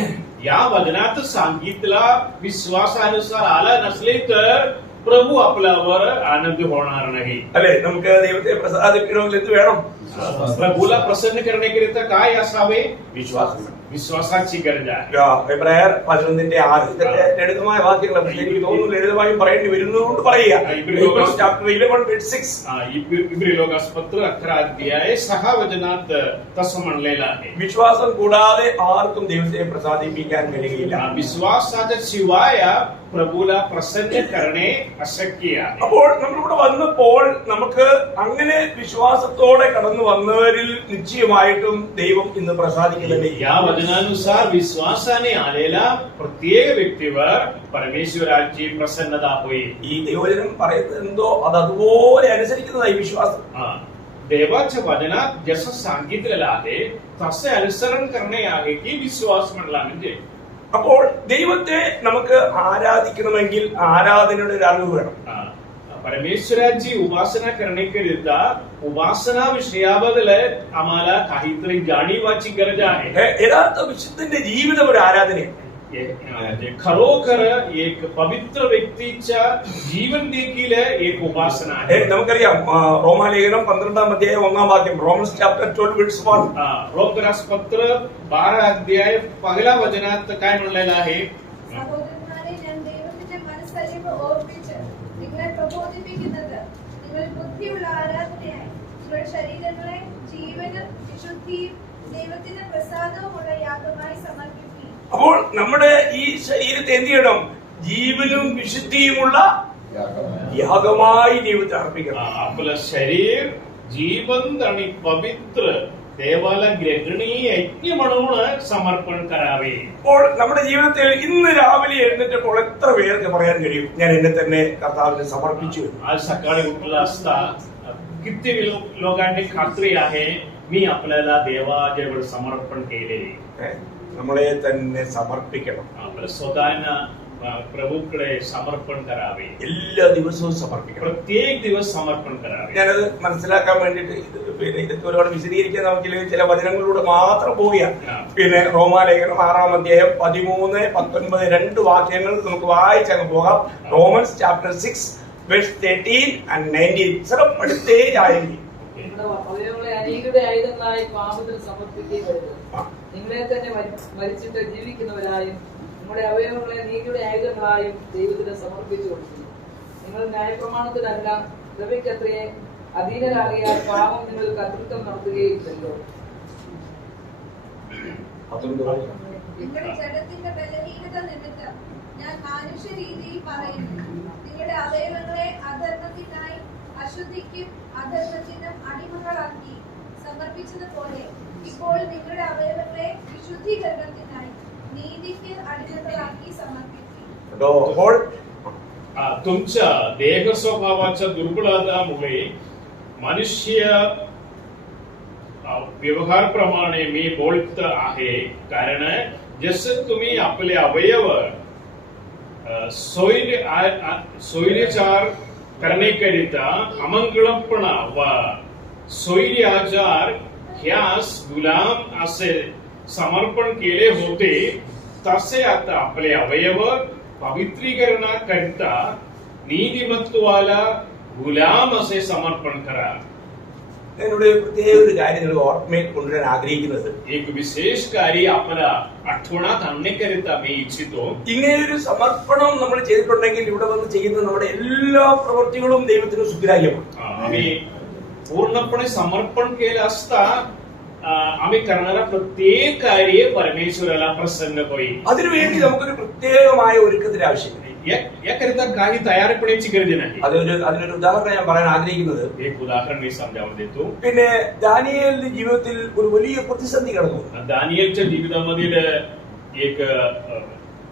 या वचनात सांगितला विश्वासानुसार आला नसले तर प्रभू आपल्यावर आनंद होणार नाही. അല്ലെ, നമുക്ക് ദൈവത്തെ പ്രസാദിപ്പിക്കണമെങ്കിൽ എന്ത് വേണം? प्रभूला प्रसन्न करण्याकरिता काय असावे? വിശ്വാസം. विश्वासाची गरज आहे. എബ്രായർ 11:6 ഇതൊക്കെ ലളിതമായ വാക്യങ്ങളാണ്. പക്ഷേ എനിക്ക് തോന്നുന്നു ലളിതമായും പറയേണ്ടി വരുന്നതുകൊണ്ട് പറയുക. ചാപ്റ്റർ 11:6 इब्री लोकास पत्र 11 अध्याय 6 वचनात तसं म्हणलेलं आहे. വിശ്വാസം കൂടാതെ ആർക്കും ദൈവത്തെ പ്രസാദിപ്പിക്കാൻ കഴിയില്ല. विश्वासाच्या शिवाय प्रभूला प्रसन्न करणे अशक्य आहे. അപ്പോൾ നമ്മളിവിടെ വന്നപ്പോൾ നമുക്ക് അങ്ങനെ വിശ്വാസത്തോടെ കടന്നു വന്നവരിൽ നിശ്ചയമായിട്ടും ദൈവം ഇന്ന് പ്രസാദിക്കുന്നുണ്ട്. या वचनानुसार विश्वासाने आलेला प्रत्येक व्यक्तीवर परमेश्वराची प्रसन्नता होईल. ഈ ദൈവവചനം പറയുന്നത് എന്തോ അത് അതുപോലെ അനുസരിക്കുന്നതായി വിശ്വാസം. देवाच्या वचनात जसं सांगितलेलं आहे तसे अनुसरण करणे आहे की विश्वास म्हणला म्हणजे. അപ്പോൾ ദൈവത്തെ നമുക്ക് ആരാധിക്കണമെങ്കിൽ ആരാധനയുടെ ഒരു അറിവ് വേണം. परमेश्वराची उपासना करण्याकरिता उपासना विषयाबद्दल आम्हाला काहीतरी जाणीवाची गरज आहे. യഥാർത്ഥ വിശുദ്ധന്റെ ജീവിതം ഒരു ആരാധനയാണ്. खरोखर एक पवित्र व्यक्तीच्या जीवन देखील एक उपासना आहे. നമുക്കറിയാം റോമാലേഖനം 12-ാം അധ്യായം 1-ാം വാക്യം, റോമൻസ് ചാപ്റ്റർ 12:1. रोमकरास पत्र 12 अध्याय 1ल्या वचनात काय म्हणलेलं आहे? സഹോദരന്മാരെ, ഞാൻ ദൈവത്തിന്റെ മനസ്സലിവ് ഓർപ്പിച്ച് നിങ്ങളെ പ്രബോധിപ്പിക്കുന്നത് നിങ്ങൾ ബുദ്ധിയുള്ള ആരാധനയായി നിങ്ങളുടെ ശരീരങ്ങളെ ജീവനും വിശുദ്ധിയും ദൈവത്തിന്റെ പ്രസാദവുമുള്ള യാഗമായി സമർപ്പിക്കും. അപ്പോൾ നമ്മുടെ ഈ ശരീരത്തെ എന്ത് ചെയ്യണം? ജീവനും വിശുദ്ധിയുമുള്ള യാഗമായി ദൈവത്തെ അർപ്പിക്കണം. आपलं शरीर जिवंत आणि पवित्र देवाला ग्रहणीय यज्ञ म्हणून समर्पण करावे. അപ്പോൾ നമ്മുടെ ജീവിതത്തിൽ ഇന്ന് രാവിലെ എഴുന്നേറ്റപ്പോൾ എത്ര പേർക്ക് പറയാൻ കഴിയും ഞാൻ എന്നെ തന്നെ കർത്താവിന് സമർപ്പിച്ചു? आज सकाळी उठला असता किती लोकांनी खात्री आहे मी आपल्याला देवाजवळ समर्पण केले. നമ്മളെ തന്നെ സമർപ്പിക്കണം. आपलं स्वतःना प्रभूकडे समर्पण करावे. എല്ലാ ദിവസവും സമർപ്പിക്കണം. प्रत्येक दिवस समर्पण करावे. ഞാനത് മനസ്സിലാക്കാൻ വേണ്ടിയിട്ട് ഇതൊക്കെ ഒരുപാട് വിശദീകരിക്കാൻ നമുക്കില്ല, ചില വചനങ്ങളിലൂടെ മാത്രം പോവുക. പിന്നെ റോമാലേഖനം 6-ാം അധ്യായം 13, 19 രണ്ട് വാക്യങ്ങൾ നമുക്ക് വായിച്ചങ്ങ് പോകാം. റോമൻസ് ചാപ്റ്റർ 6:13-19 ചിറപ്പെടുത്തേ ആയിരിക്കും. അവയവങ്ങളെ അനേകരുടെ ആയുധങ്ങളായി പാപത്തിന് സമർപ്പിക്കുകയും നിങ്ങളെ തന്നെ മരിച്ചിട്ട് ജീവിക്കുന്നവരായും നമ്മുടെ അവയവങ്ങളെ നീതിയുടെ ആയുധങ്ങളായും ദൈവത്തിന് സമർപ്പിച്ചു കൊടുക്കുന്നു. നിങ്ങൾ ന്യായപ്രമാണത്തിനല്ല കൃപയ്ക്കത്രേ അധീനരാകിയാൽ പാപം നിങ്ങൾ കർത്തൃത്വം നടത്തുകയില്ലല്ലോ. നിങ്ങളുടെ ജഡത്തിന്റെ ബലഹീനത നിമിത്തം ഞാൻ മാനുഷ്യ രീതിയിൽ പറയുന്നു, നിങ്ങളുടെ അവയവങ്ങളെ അധർമ്മത്തിനായി അശുദ്ധിക്കും അധർമ്മത്തിനും അടിമകളാക്കി സമർപ്പിച്ചതുപോലെ ഇപ്പോൾ നിങ്ങളുടെ അവയവങ്ങളെ വിശുദ്ധീകരണത്തിനായി നീതിക്ക് അടിമകളാക്കി സമർപ്പിക്കും. तुमच्या देह स्वभावाच्या दुर्बलतामुळे मनुष्य व्यवहारप्रमाणे मी बोलत आहे. कारण जसं तुम्ही आपले अवयव सोयीचार करण्याकरिता अमंगळपणा व सोयी आजार ह्यास गुलाम असे समर्पण केले होते, तसे आता आपले अवयव पवित्रीकरणाकरिता നീതിമത്വവാല ഗുലാം അസേ സമർപ്പൺ കരാ. ഞാനിവിടെ പ്രത്യേക ഒരു കാര്യം നിങ്ങൾ ഓർമ്മയിൽ കൊണ്ടുവരാൻ ആഗ്രഹിക്കുന്നത്, एक विशेष कार्य आपला आठवणात आणण्याकरिता मी इच्छितो. ഇങ്ങനെ ഒരു സമർപ്പണം നമ്മൾ ചെയ്തിട്ടുണ്ടെങ്കിൽ ഇവിടെ വന്ന് ചെയ്യുന്ന നമ്മുടെ എല്ലാ പ്രവൃത്തികളും ദൈവത്തിന് സുഗ്രാഹ്യമാണ്. आम्ही पूर्णपणे समर्पण केलं असता आम्ही करणारा प्रत्येक कार्य परमेश्वराला प्रसन्न होईल. അതിനുവേണ്ടി നമുക്കൊരു പ്രത്യേകമായ ഒരുക്കത്തിന്റെ ആവശ്യമില്ല. याकरिता काही तयारपणाची गरज नाही. അതിനൊരു ഉദാഹരണം ഞാൻ പറയാൻ ആഗ്രഹിക്കുന്നത്, एक उदाहरण मी समजावून देतो. പിന്നെ ദാനിയേലിന്റെ ജീവിതത്തിൽ ഒരു വലിയ പ്രതിസന്ധി കടന്നു. दानियलच्या जीवितामधील एक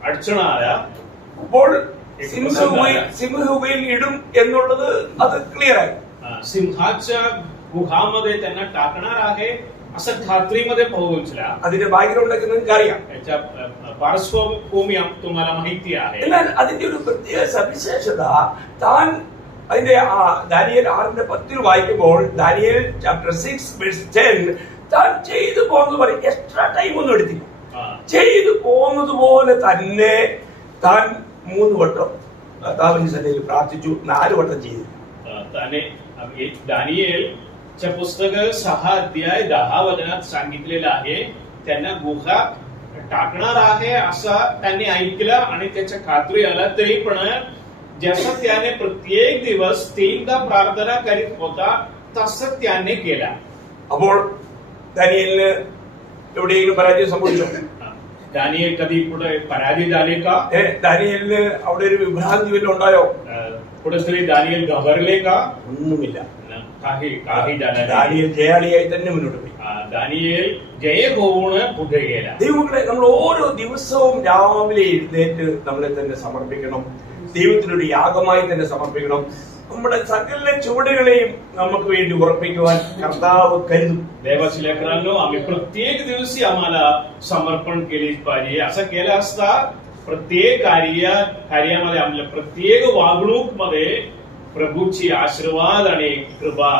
अडचण आल्या. അപ്പോൾ സിംഹഗുഹയിൽ ഇടും എന്നുള്ളത് അത് ക്ലിയർ ആയി. सिंहाच्या गुहामध्ये त्यांना टाकणार आहे असं खात्रीमध्ये पोहोचला. അതിന്റെ ബാക്ക്ഗ്രൗണ്ട് ഒക്കെ നിങ്ങൾക്ക് അറിയാം. याच्या पार्श्वभूमी तुम्हाला माहिती आहे. എന്നാൽ അതിന്റെ ഒരു പ്രത്യേക സവിശേഷത താൻ അതിന്റെ ദാനിയേൽ 6:10 വായിക്കുമ്പോൾ ദാനിയേൽ ചാപ്റ്റർ 6:10 താൻ ചെയ്തു പോകുന്നത് പോലെ എക്സ്ട്രാ ടൈം ഒന്നും എടുത്തില്ല. ചെയ്തു പോകുന്നതുപോലെ തന്നെ താൻ 3 വട്ടം കർത്താവിന്റെ സന്നിധിയിൽ പ്രാർത്ഥിച്ചു, 4 വട്ടം ചെയ്തു. त्याने दानियेलच्या पुस्तक 6 अध्याय 10 वचनात सांगितलेलं आहे, त्यांना गुहा टाकणार आहे असं त्यांनी ऐकलं आणि त्याच्या खात्री आला. तरी पण जसं त्याने प्रत्येक दिवस 3दा प्रार्थना करीत होता तसं त्याने केला. അപ്പോൾ ദാനിയേലിന് എവിടെയെങ്കിലും പരാജയം സംഭവിച്ചോ? दानिएल कधी कुठे पराजित झाले का? ദാനിയേലിന് അവിടെ ഒരു വിഭ്രാന്തി വല്ലതും ഉണ്ടായോ? कुठेतरी दानिएल घाबरले का? ഒന്നുമില്ല. काही झालं नाही. ദാനിയേൽ ജയാളിയായി തന്നെ മുന്നോട്ട് പോയി. दानिएल जय होऊन पुढे गेला. ദൈവങ്ങളെ, നമ്മൾ ഓരോ ദിവസവും രാവിലെ എഴുന്നേറ്റ് നമ്മളെ തന്നെ സമർപ്പിക്കണം. ദൈവത്തിനൊരു യാഗമായി തന്നെ സമർപ്പിക്കണം. നമ്മുടെ സകല ചുവടുകളെയും നമുക്ക് വേണ്ടി ഉറപ്പിക്കുവാൻ കർത്താവ് കരുതും. देवाच्या लेकरांनो, आम्ही प्रत्येक दिवशी आम्हाला समर्पण केलीच पाहिजे. असं केलं असता प्रत्येक कार्यामध्ये आपल्या प्रत्येक वागणूक मध्ये प्रभूची आशीर्वाद आणि कृपा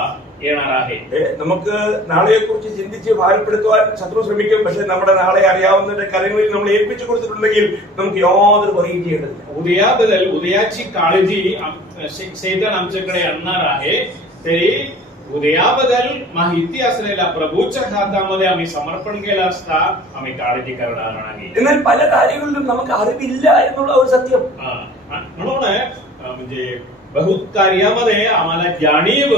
येणार आहे. നമുക്ക് നാളെയെ കുറിച്ച് ചിന്തിച്ച് ഭാരപ്പെടുത്തുവാൻ ശത്രു ശ്രമിക്കും. പക്ഷെ നമ്മുടെ നാളെ അറിയാവുന്നതിന്റെ കാര്യങ്ങളിൽ നമ്മൾ ഏൽപ്പിച്ചു കൊടുത്തിട്ടുണ്ടെങ്കിൽ നമുക്ക് യാതൊരു പറയും ചെയ്യേണ്ടതില്ല. उद्याबद्दल उद्याची काळजी सैतान आमच्याकडे आणणार आहे. तरी उद्याबद्दल माहिती असलेल्या प्रभूच्या हातामध्ये आम्ही समर्पण केलं असता आम्ही काळजी करणार नाही. എന്നാൽ പല കാര്യങ്ങളിലും നമുക്ക് അറിവില്ല എന്നുള്ള ഒരു സത്യം. म्हणून म्हणजे बहुत कार्यामध्ये आम्हाला जाणीव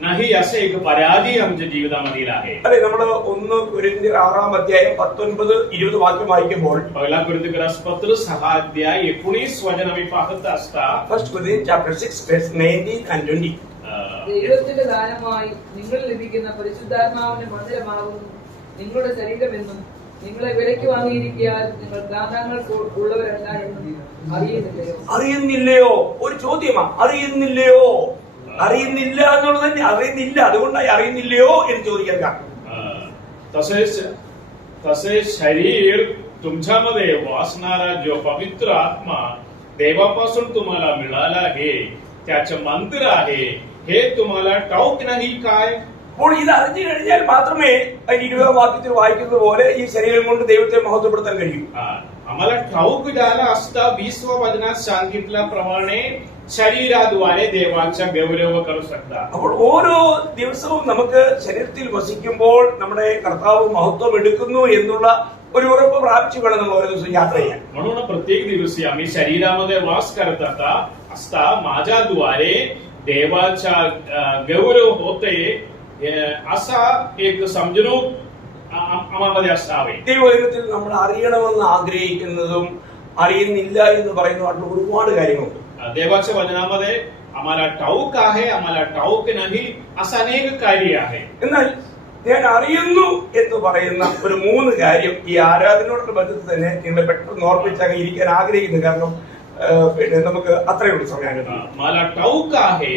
नाही असं एक पराधी आमच्या जीवितामधील आहे. അല്ലെ, നമ്മള് 1 കൊരിന്ത്യർ 6-20 വാക്യം വായിക്കുമ്പോൾ 1 കൊരിന്ത്യർ 6:19 വചനം आम्ही पाहत असता 1 Corinthians chapter 6:19 and 20. ദൈവത്തിന്റെ ദാനമായി നിങ്ങൾ ലഭിക്കുന്ന പരിശുദ്ധാത്മാവിന്റെ മന്ദിരമാകുന്നു നിങ്ങളുടെ ശരീരമെന്നും നിങ്ങളെ വിലയ്ക്ക് വാങ്ങിയിരിക്കാൻ നിങ്ങൾ ദാനങ്ങൾക്ക് ഉള്ളവരല്ല എന്നും അറിയുന്നില്ലയോ? അറിയുന്നില്ലയോ? ഒരു ചോദ്യമാ. അറിയുന്നില്ലയോ? അറിയുന്നില്ല എന്നുള്ളത് തന്നെ. അറിയുന്നില്ല, അതുകൊണ്ടായി അറിയുന്നില്ലയോ എന്ന് ചോദിക്കാൻ കാരണം. तसेच शरीर तुमच्यामध्ये वासणारा जो पवित्र आत्मा देवापासून तुम्हाला मिळाला आहे त्याचे मंदिर आहे हे तुम्हाला ठाऊक नाही काय? അപ്പോൾ ഇത് അറിഞ്ഞു കഴിഞ്ഞാൽ മാത്രമേ 20 വാക്യത്തിൽ വായിക്കുന്നത് പോലെ ഈ ശരീരം കൊണ്ട് ദൈവത്തെ മഹത്വപ്പെടുത്താൻ കഴിയൂ. आम्हाला ठाऊक झाला असता 20व्या वचनात सांगितल्याप्रमाणे ശരീരദ്വാരെ देवाचा गौरव करू शकता. അപ്പോൾ ഓരോ ദിവസവും നമുക്ക് ശരീരത്തിൽ വസിക്കുമ്പോൾ നമ്മുടെ കർത്താവ് മഹത്വം എടുക്കുന്നു എന്നുള്ള ഒരു ഉറപ്പ് പ്രാപിച്ചു വേണം നമ്മൾ ഓരോ ദിവസം യാത്ര ചെയ്യാൻ. म्हणून प्रत्येक दिवशी आम्ही शरीरामध्ये वास करत असता माझ्याद्वारे देवाचा गौरव होते असा एक समजणूक आम्हामध्ये असावे. ദൈവത്തിൽ നമ്മൾ അറിയണമെന്ന് ആഗ്രഹിക്കുന്നതും അറിയുന്നില്ല എന്ന് പറയുന്നതായിട്ടുള്ള ഒരുപാട് കാര്യങ്ങളുണ്ട്. देवाच्या वचनामध्ये आम्हाला ठाऊक आहे, आम्हाला ठाऊक नाही असं अनेक कार्य आहे. എന്നാൽ ഞാൻ അറിയുന്നു എന്ന് പറയുന്ന ഒരു 3 കാര്യം ഈ ആരാധനയോടുള്ള ബന്ധത്തിൽ തന്നെ നിങ്ങളെ പെട്ടെന്ന് ഓർമ്മിച്ചങ്ങ് ഇരിക്കാൻ ആഗ്രഹിക്കുന്നു. കാരണം പിന്നെ നമുക്ക് അത്രയുള്ള സമയം. मला ठाऊक आहे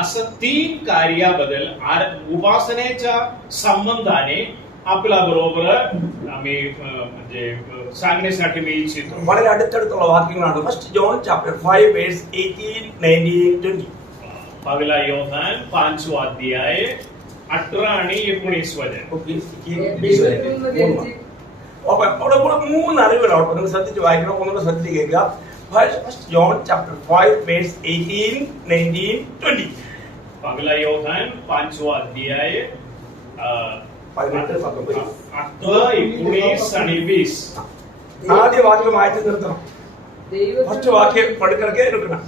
असं 3 कार्याबद्दल उपासनेच्या संबंधाने आपल्या बरोबर आम्ही म्हणजे सांगण्यासाठी मी इच्छितो. വളരെ അടുത്തടുത്തുള്ള വാക്യങ്ങളാണ്. 1 John chapter 5:18, 19, 20. पहिला योहान 5वा अध्याय 18 आणि 19 वचन. അപ്പൊ അവിടെ കൂടെ 3 അറിവുകളാണ്. നിങ്ങൾ ശ്രദ്ധിച്ച് വായിക്കണം, ഒന്നുകൂടെ ശ്രദ്ധിച്ച് കേൾക്കുക. 1 John chapter 5:18, 19, 20. पहिला योहान 5वा अध्याय 18, 19. 19 आणि 20. ആദ്യ വാക്യം വായിച്ചു നിർത്തണം. ഫസ്റ്റ് വാക്യം പടുക്കിടക്കെ എടുക്കണം.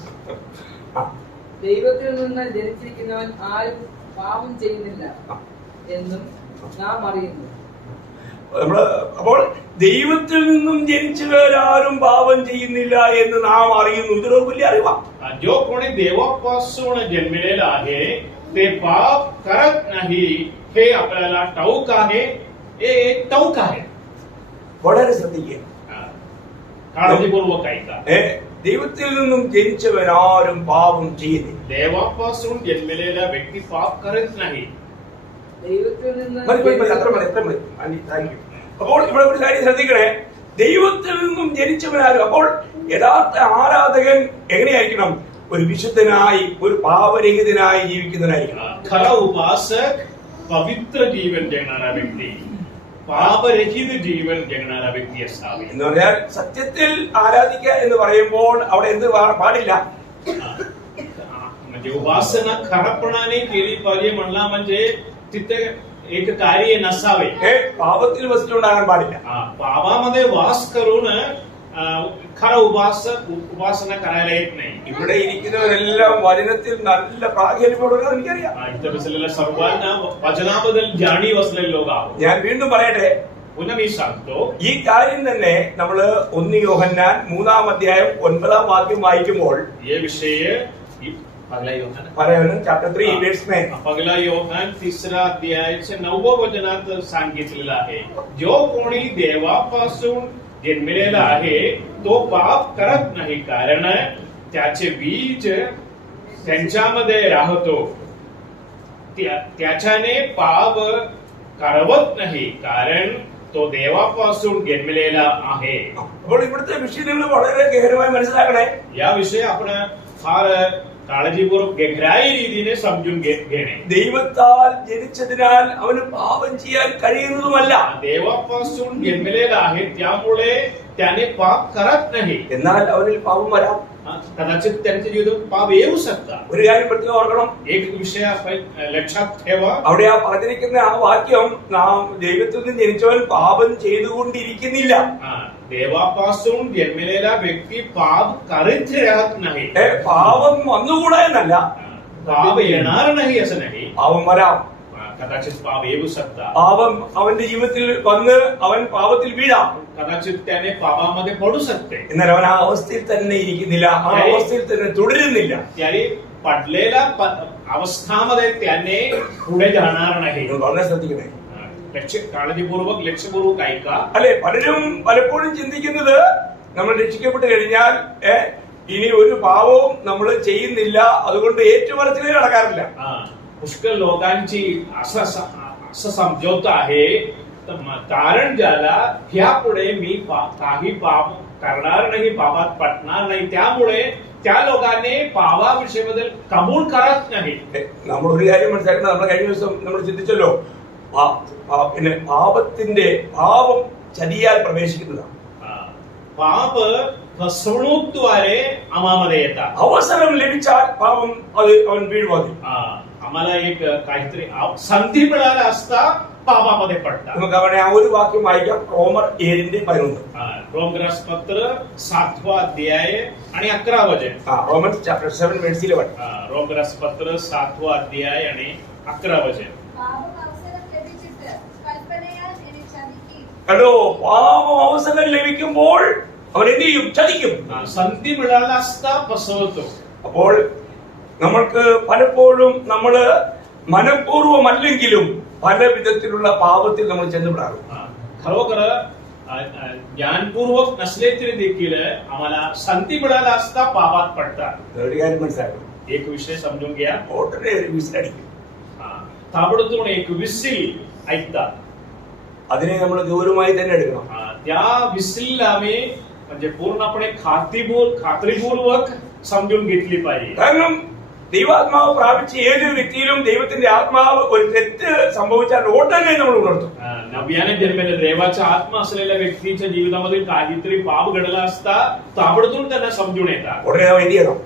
ദൈവത്തിൽ നിന്ന് ജനിച്ചിരിക്കുന്നവൻ ആരും പാപം ചെയ്യുന്നില്ല എന്നും നാം അറിയുന്നു. അപ്പോൾ ദൈവത്തിൽ നിന്നും ജനിച്ചവരാരും പാപം ചെയ്യുന്നില്ല എന്ന് നാം അറിയുന്നു. ഇതൊരു വലിയ അറിവാണ്. जो कोणी देवापासून जन्मलेला आहे ते पाप करत नाही हे आपल्याला ठाऊक आहे. हे ठाऊक आहे. വളരെ ശ്രദ്ധിക്കുക. काळजीपूर्वक ऐका. ദൈവത്തിൽ നിന്നും ജനിച്ചവരാരും പാപം ചെയ്യുന്നില്ല. देवापासून जन्मलेला व्यक्ती पाप करत नाही. ദൈവത്തിൽ നിന്ന് അത്ര മതി. അപ്പോൾ ഇവിടെ ഒരു കാര്യം ശ്രദ്ധിക്കണേ. ദൈവത്തിൽ നിന്നും ജനിച്ചവനാരും. അപ്പോൾ യഥാർത്ഥ ആരാധകൻ എങ്ങനെയായിരിക്കണം? ഒരു വിശുദ്ധനായി, ഒരു പാപരഹിതനായി ജീവിക്കുന്നവനായിരിക്കണം. खरा उपासक पवित्र जीवन जगणारा व्यक्ती, പാപരഹിത ജീവൻ ജഗണാര വ്യക്തി അസാവേ. എന്ന് പറഞ്ഞാൽ സത്യത്തിൽ ആരാധിക്കുക എന്ന് പറയുമ്പോൾ അവിടെ എന്ത് പാടില്ല? म्हणजे उपासना खरापणाने केली पाहिजे म्हणला म्हणजे तिथे एक कार्य नसावे. പാപത്തിൽ വസിച്ചുണ്ടാകാൻ പാടില്ല. पापामध्ये वास करून खरं उपासना करायला येत नाही. ഇവിടെ ഇരിക്കുന്നവരെല്ലാം വചനത്തിൽ നല്ല പ്രാഗൽഭ്യമുള്ളവരാണ് എനിക്കറിയാം. इथं बसलेल्या सर्वांना वचनाबद्दल जाणीव असलेले लोक आहोत. ഞാൻ വീണ്ടും പറയട്ടെ, पुन्हा मी सांगतो, ഈ കാര്യം തന്നെ നമ്മള് 1 യോഹന്നാൻ 3-ാം അധ്യായം 9-ാം വാക്യം വായിക്കുമ്പോൾ ये विषय പറയാനും ചാപ്റ്റർ 3 വേഴ്സ് 9 पहिला योहान 3रा अध्यायाच्या 9व्या वचनात सांगितलेलं आहे, जो कोणी देवापासून जन्मलेला आहे तो पाप करत नाही, कारण त्याचे बीज त्यांच्यामध्ये राहतो, त्याच्याने पाप करवत नाही, कारण तो देवापासून जन्मलेला आहे. അപ്പോൾ ഇവിടുത്തെ വിഷയം നിങ്ങൾ വളരെ ഗഹനമായി മനസ്സിലാക്കണേ. या विषयी आपण फार काळजीपूर्वक गहराई रीतीने समजून घेणे. ദൈവത്താൽ ജനിച്ചതിനാൽ അവന് പാപം ചെയ്യാൻ കഴിയുന്നതുമല്ല. देवापासून जन्मलेला आहे त्यामुळे त्याने पाप करत नाही. എന്നാൽ അവനിൽ പാപം വരാം. कदाचित त्यांच्या जीवितात पाप येऊ शकतात. ഒരു കാര്യം പ്രത്യേകം ഓർക്കണം, एक विषय आपण लक्षात ठेवा. അവിടെ ആ പറഞ്ഞിരിക്കുന്ന ആ വാക്യം നാം ദൈവത്തിൽ നിന്ന് ജനിച്ചവൻ പാപം ചെയ്തുകൊണ്ടിരിക്കുന്നില്ല. देवापासून जन्मलेला व्यक्ती पाप करीत राहत नाही. പാപം വന്നുകൂടാ എന്നല്ല, पाप येणार नाही असं नाही. പാപം വരാം. कदाचित पाप येऊ शकतात. പാപം അവന്റെ ജീവിതത്തിൽ വന്ന് അവൻ പാപത്തിൽ വീഴാം. कदाचित त्याने पापामध्ये पडू शकते. എന്നാൽ അവൻ ആ അവസ്ഥയിൽ തന്നെ ഇരിക്കുന്നില്ല, ആ അവസ്ഥയിൽ തന്നെ തുടരുന്നില്ല. त्याने पडलेल्या अवस्थामध्ये त्याने पुढे जाणार नाही. വളരെ ശ്രദ്ധിക്കണേ. काळजीपूर्वक लक्षपूर्वक ऐका. അല്ലെ, പലപ്പോഴും ചിന്തിക്കുന്നത് നമ്മൾ രക്ഷിക്കപ്പെട്ട് കഴിഞ്ഞാൽ ഇനി ഒരു പാവവും നമ്മൾ ചെയ്യുന്നില്ല, അതുകൊണ്ട് ഏറ്റുപറച്ചിലേ നടക്കാറില്ല. पुष्कळ लोकांची असं समजवत आहे, कारण ज्याला ह्यापुढे मी काही पाप करणार नाही, पापात पडणार नाही, त्यामुळे त्या लोकांनी पावाविषयीबद्दल कबूल करत नाही. നമ്മൾ ഒരു കാര്യം മനസ്സിലാക്കണം, നമ്മൾ കഴിഞ്ഞ ദിവസം നമ്മൾ ചിന്തിച്ചല്ലോ, പിന്നെ പാപം ചതിയാൽ പ്രവേശിക്കുന്നതാണ്. पाप फसवणूकद्वारे आम्हामध्ये येतात. അവസരം ലഭിച്ചാൽ പാപം അത് അവൻ വീഴുവാതി. आम्हाला एक काहीतरी संधी मिळाला असता पापामध्ये पडतात. നമുക്ക് അവനെ ആ ഒരു വാക്യം വായിക്കാം, റോമർ 7:11. रोमग्रस्तपत्र 7वा अध्याय आणि 11 वचन. Romans chapter 7 verse 11. रोमग्रस्तपत्र 7वा अध्याय आणि 11 वचन. പാപം അവസരം ലഭിച്ചിട്ട് കൽപ്പനയാൽ എന്നെ ചതിക്കി. കണ്ടോ, പാപം അവസരം ലഭിക്കുമ്പോൾ അവൻ എന്ത് ചെയ്യും? ചതിക്കും. संधी मिळाला असता फसवतो. അപ്പോൾ നമ്മൾക്ക് പലപ്പോഴും നമ്മള് മനഃപൂർവ്വമല്ലെങ്കിലും പല വിധത്തിലുള്ള പാപത്തിൽ നമ്മൾ ചെന്നുപെടാറുണ്ട്. खरोखर ज्ञानपूर्वक नसले तरी देखील आम्हाला संधी मिळाला असता पापात पडतात. ഒരു കാര്യം മനസ്സിലാക്കണം, एक विषय समजून घ्या. ഉടനെ ഒരു വിസിലടിക്കും. ताबडतोब एक विसील ऐकतात. അതിനെ നമ്മൾ ഗൗരവമായി തന്നെ എടുക്കണം. त्या विसील आम्ही म्हणजे पूर्णपणे खात्रीपूर्वक समजून घेतली पाहिजे. കാരണം ദൈവാത്മാവ് പ്രാപിച്ച ഏതൊരു വ്യക്തിയിലും ദൈവത്തിന്റെ ആത്മാവ് ഒരു തെറ്റ് സംഭവിച്ചാൽ ഉടനെ നമ്മൾ ഉണർത്തും. नव्याने जन्मलेल्या देवाचा आत्मा असलेल्या व्यक्तीच्या जीवितामध्ये काहीतरी पाप घडला असता ताबडतोब त्यांना समजून येतात. ഉടനെ നാം എന്ത് ചെയ്യണം?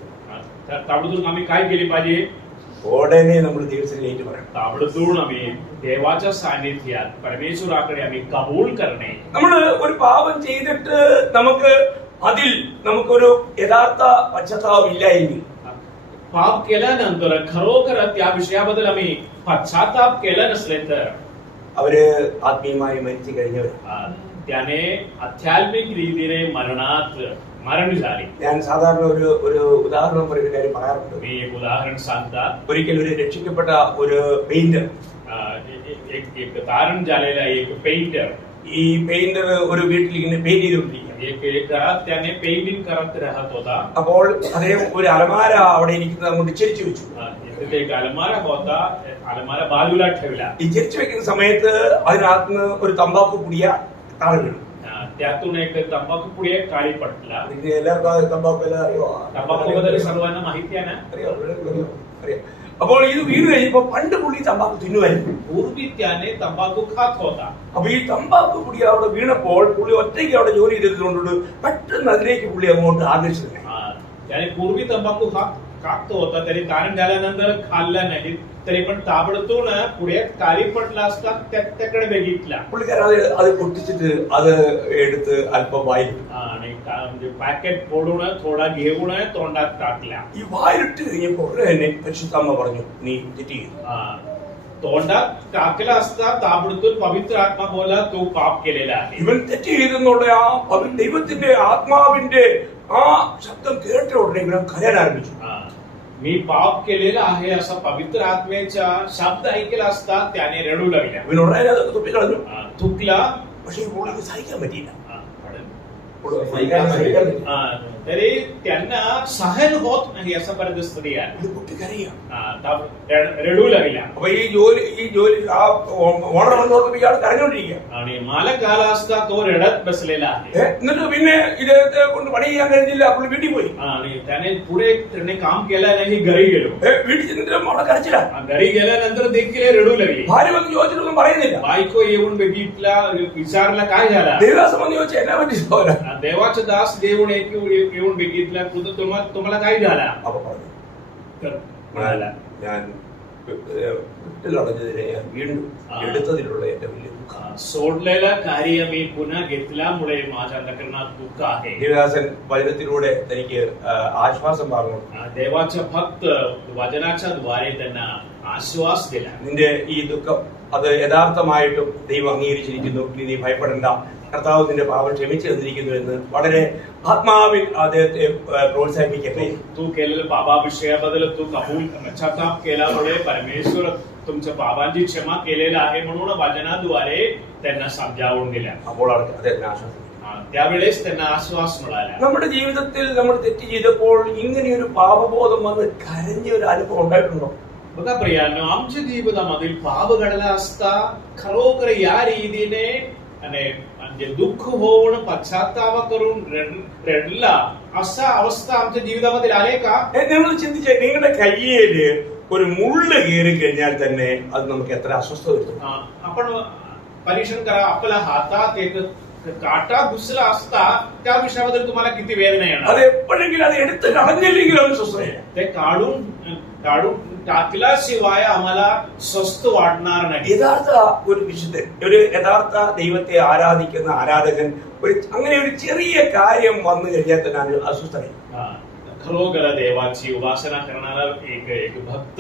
ताबडतोब आम्ही काय केली पाहिजे? ഉടനെ നമ്മൾ ദൈവത്തിലേക്ക് പറയണം. ताबडतोब आम्ही देवाच्या सानिध्यात परमेश्वराकडे आम्ही कबूल करणे. നമ്മൾ ഒരു പാപം ചെയ്തിട്ട് നമുക്കൊരു യഥാർത്ഥ പശ്ചാത്താപം ഇല്ലായെങ്കിൽ, पाप केल्यानंतर खरोखर त्या विषयाबद्दल आम्ही पश्चाताप केला नसले तर അവര് ആത്മീയമായി മരിച്ചു കഴിഞ്ഞവർ, त्याने आध्यात्मिक रीतीने मरण झाले. ഞാൻ സാധാരണ ഒരു ഉദാഹരണം പറയുന്ന കാര്യം പറയാറുണ്ട്. मी एक उदाहरण सांगता. ഒരിക്കൽ ഒരു രക്ഷിക്കപ്പെട്ട ഒരു പെയിന്റർ, एक तारण झालेला एक पेंटर, ഈ പെയിന്റർ ഒരു വീട്ടിൽ ഇങ്ങനെ പെയിന്റ് ചെയ്തുകൊണ്ടിരിക്കുക. एक घरात त्याने पेंटिंग करत राहत होता. അപ്പോൾ അദ്ദേഹം ഒരു അലമാര അവിടെ ഇരിക്കുന്നത് അങ്ങോട്ട് ചെരിച്ചു വെച്ചു. तिथे एक अलमारा होता, अलमारा बाजूला ठेवला. ഈ ചെരിച്ചു വെക്കുന്ന സമയത്ത് അതിനകത്ത് ഒരു തമ്പാക്കു പുടിയ താഴെ വീണു. त्यातून एक तंबाखू पुढे काळी पडला. എല്ലാവർക്കും തമ്പാക്കു എല്ലാം അറിയോ? तंबाखूबद्दल सर्वांना माहिती आहे ना? അറിയാം. അപ്പോൾ ഇത് വീണ് കഴിഞ്ഞപ്പോ പണ്ട് പുള്ളി തമ്പാക്കു തിന്നുമായിരുന്നു. पूर्वी त्याने तंबाखू खात होता. അപ്പൊ ഈ തമ്പാക്കു പുടി അവിടെ വീണപ്പോൾ പുള്ളി ഒറ്റയ്ക്ക് അവിടെ ജോലി ചെയ്തതുകൊണ്ട് പെട്ടെന്ന് അതിലേക്ക് പുള്ളി അങ്ങോട്ട് ആകർഷിച്ചു. त्याने पूर्वी तंबाखू कापतो होता तरी कारण झाल्यानंतर खाल्ला नाही तरी पण ताबडतोब पुढे काळी पडला असता त्याकडे बघितला പുള്ളിക്കാരൻ അത് പൊട്ടിച്ചിട്ട് അത് എടുത്ത് അല്പം വായിൽ आणि म्हणजे पॅकेट फोडून थोडा घेऊन तोंडात टाकला ഈ വായിലിട്ട് കഴിഞ്ഞപ്പോ ഉടനെ തന്നെ പരിശുദ്ധാമ്മ പറഞ്ഞു നീ തെറ്റ് ചെയ്തു तोंडात टाकला असता ताबडतोब पवित्र आत्मा बोला तू पाप केलेला आहे ഇവൻ തെറ്റ് ചെയ്തെന്നുള്ള ആ ദൈവത്തിന്റെ ആത്മാവിന്റെ ആ ശബ്ദം കേട്ട ഉടനെ ഇവൻ കരയാൻ ആരംഭിച്ചു मी पाप केलेला आहे असा पवित्र आत्म्याचा शब्द ऐकला असता त्याने रडू लागल्या ഇവൻ ഉടനെ അതൊക്കെ തുപ്പിക്കളഞ്ഞു थुकला പക്ഷെ ഈ പുള്ളിക്ക് സഹിക്കാൻ പറ്റിയില്ല तरी त्यांना सहन होत नाही असा परिस्थिती आहे ഇത് കുട്ടി കരയാ रडू लागल्या അപ്പൊ ഈ ജോലി ആ ഓണർ വന്നോട്ട് ഇയാൾ കരഞ്ഞോണ്ടിരിക്കുക आणि मालक आला असता तो रडत बसलेला आहे എന്നിട്ട് പിന്നെ ഇദ്ദേഹത്തെ കൊണ്ട് പണി ചെയ്യാൻ കഴിഞ്ഞില്ല പുള്ളി വീട്ടിൽ പോയി आणि त्याने पुढे त्याने काम केलं नाही घरी गेलो വീട്ടിൽ ചെന്നിട്ട് അവിടെ കരച്ചില്ല घरी गेल्यानंतर देखील रडू लागली ഭാര്യ വന്ന് ചോദിച്ചിട്ടൊന്നും പറയുന്നില്ല बायको येऊन बघितला विचारला काय झाला ദേവദാസം വന്ന് ചോദിച്ചാൽ എന്നാ പറ്റി സഹോദരാ? देवाचा दास येऊन बघितला तुम्हाला काय झाला അപ്പൊ പറഞ്ഞു तर म्हणाला ഞാൻ വിട്ടിലടഞ്ഞതിനെ ഞാൻ വീണ്ടും എടുത്തതിലുള്ള എന്റെ വലിയ ദുഃഖം सोडलेलं कार्य मी पुन्हा घेतल्यामुळे माझ्या अंतःकरणात दुःख आहे ദേവദാസൻ വചനത്തിലൂടെ തനിക്ക് ആശ്വാസം പറഞ്ഞു देवाचा भक्त वचनाच्या द्वारे त्यांना आश्वास दिला നിന്റെ ഈ ദുഃഖം അത് യഥാർത്ഥമായിട്ടും ദൈവം അംഗീകരിച്ചിരിക്കുന്നു നീ ഭയപ്പെടേണ്ട കർത്താവ് നിന്റെ പാപം ക്ഷമിച്ചു തന്നിരിക്കുന്നു എന്ന് വളരെ ആത്മാവിൽ അദ്ദേഹത്തെ പ്രോത്സാഹിപ്പിക്കട്ടെ तू केलेल्या पापाविषयाबद्दल तू कबूल पश्चाताप केल्यामुळे परमेश्वर तुमच्या पापांची क्षमा केलेला आहे म्हणून वचनाद्वारे त्यांना समजावून दिल्या അപ്പോൾ അദ്ദേഹത്തിന് ആശ്വാസം त्यावेळेस त्यांना आश्वास मिळाला നമ്മുടെ ജീവിതത്തിൽ നമ്മൾ തെറ്റ് ചെയ്തപ്പോൾ ഇങ്ങനെയൊരു പാപബോധം വന്ന് കരഞ്ഞ ഒരു അനുഭവം ഉണ്ടായിട്ടുണ്ടോ बघा प्रियांनो आमच्या जीवनामधील पाप घडला असता खरोखर या रीतीने आणि म्हणजे दुःख होऊन पश्चाताप करून रडला असा अवस्था आमच्या जीवितामध्ये आले का നിങ്ങൾ ചിന്തിച്ചേ നിങ്ങളുടെ കയ്യില് ഒരു മുള്ള് കയറി കഴിഞ്ഞാൽ തന്നെ അത് നമുക്ക് എത്ര അസ്വസ്ഥത വരുത്തും आपण परीक्षण करा आपल्या हातात एक काटा घुसला असता त्या विषयाबद्दल तुम्हाला किती वेदना അത് येणार എപ്പോഴെങ്കിലും അത് എടുത്ത് കളഞ്ഞില്ലെങ്കിലും അത് സ്വസ്ഥതയില്ല ते काढून टाकल्याशिवाय आम्हाला स्वस्त वाटणार नाही യഥാർത്ഥ ഒരു വിശുദ്ധൻ ഒരു യഥാർത്ഥ ദൈവത്തെ ആരാധിക്കുന്ന ആരാധകൻ ഒരു അങ്ങനെ ഒരു ചെറിയ കാര്യം വന്നു കഴിഞ്ഞാൽ തന്നെ അത് അസ്വസ്ഥനായി खरोखर देवाची उपासना करणारा एक भक्त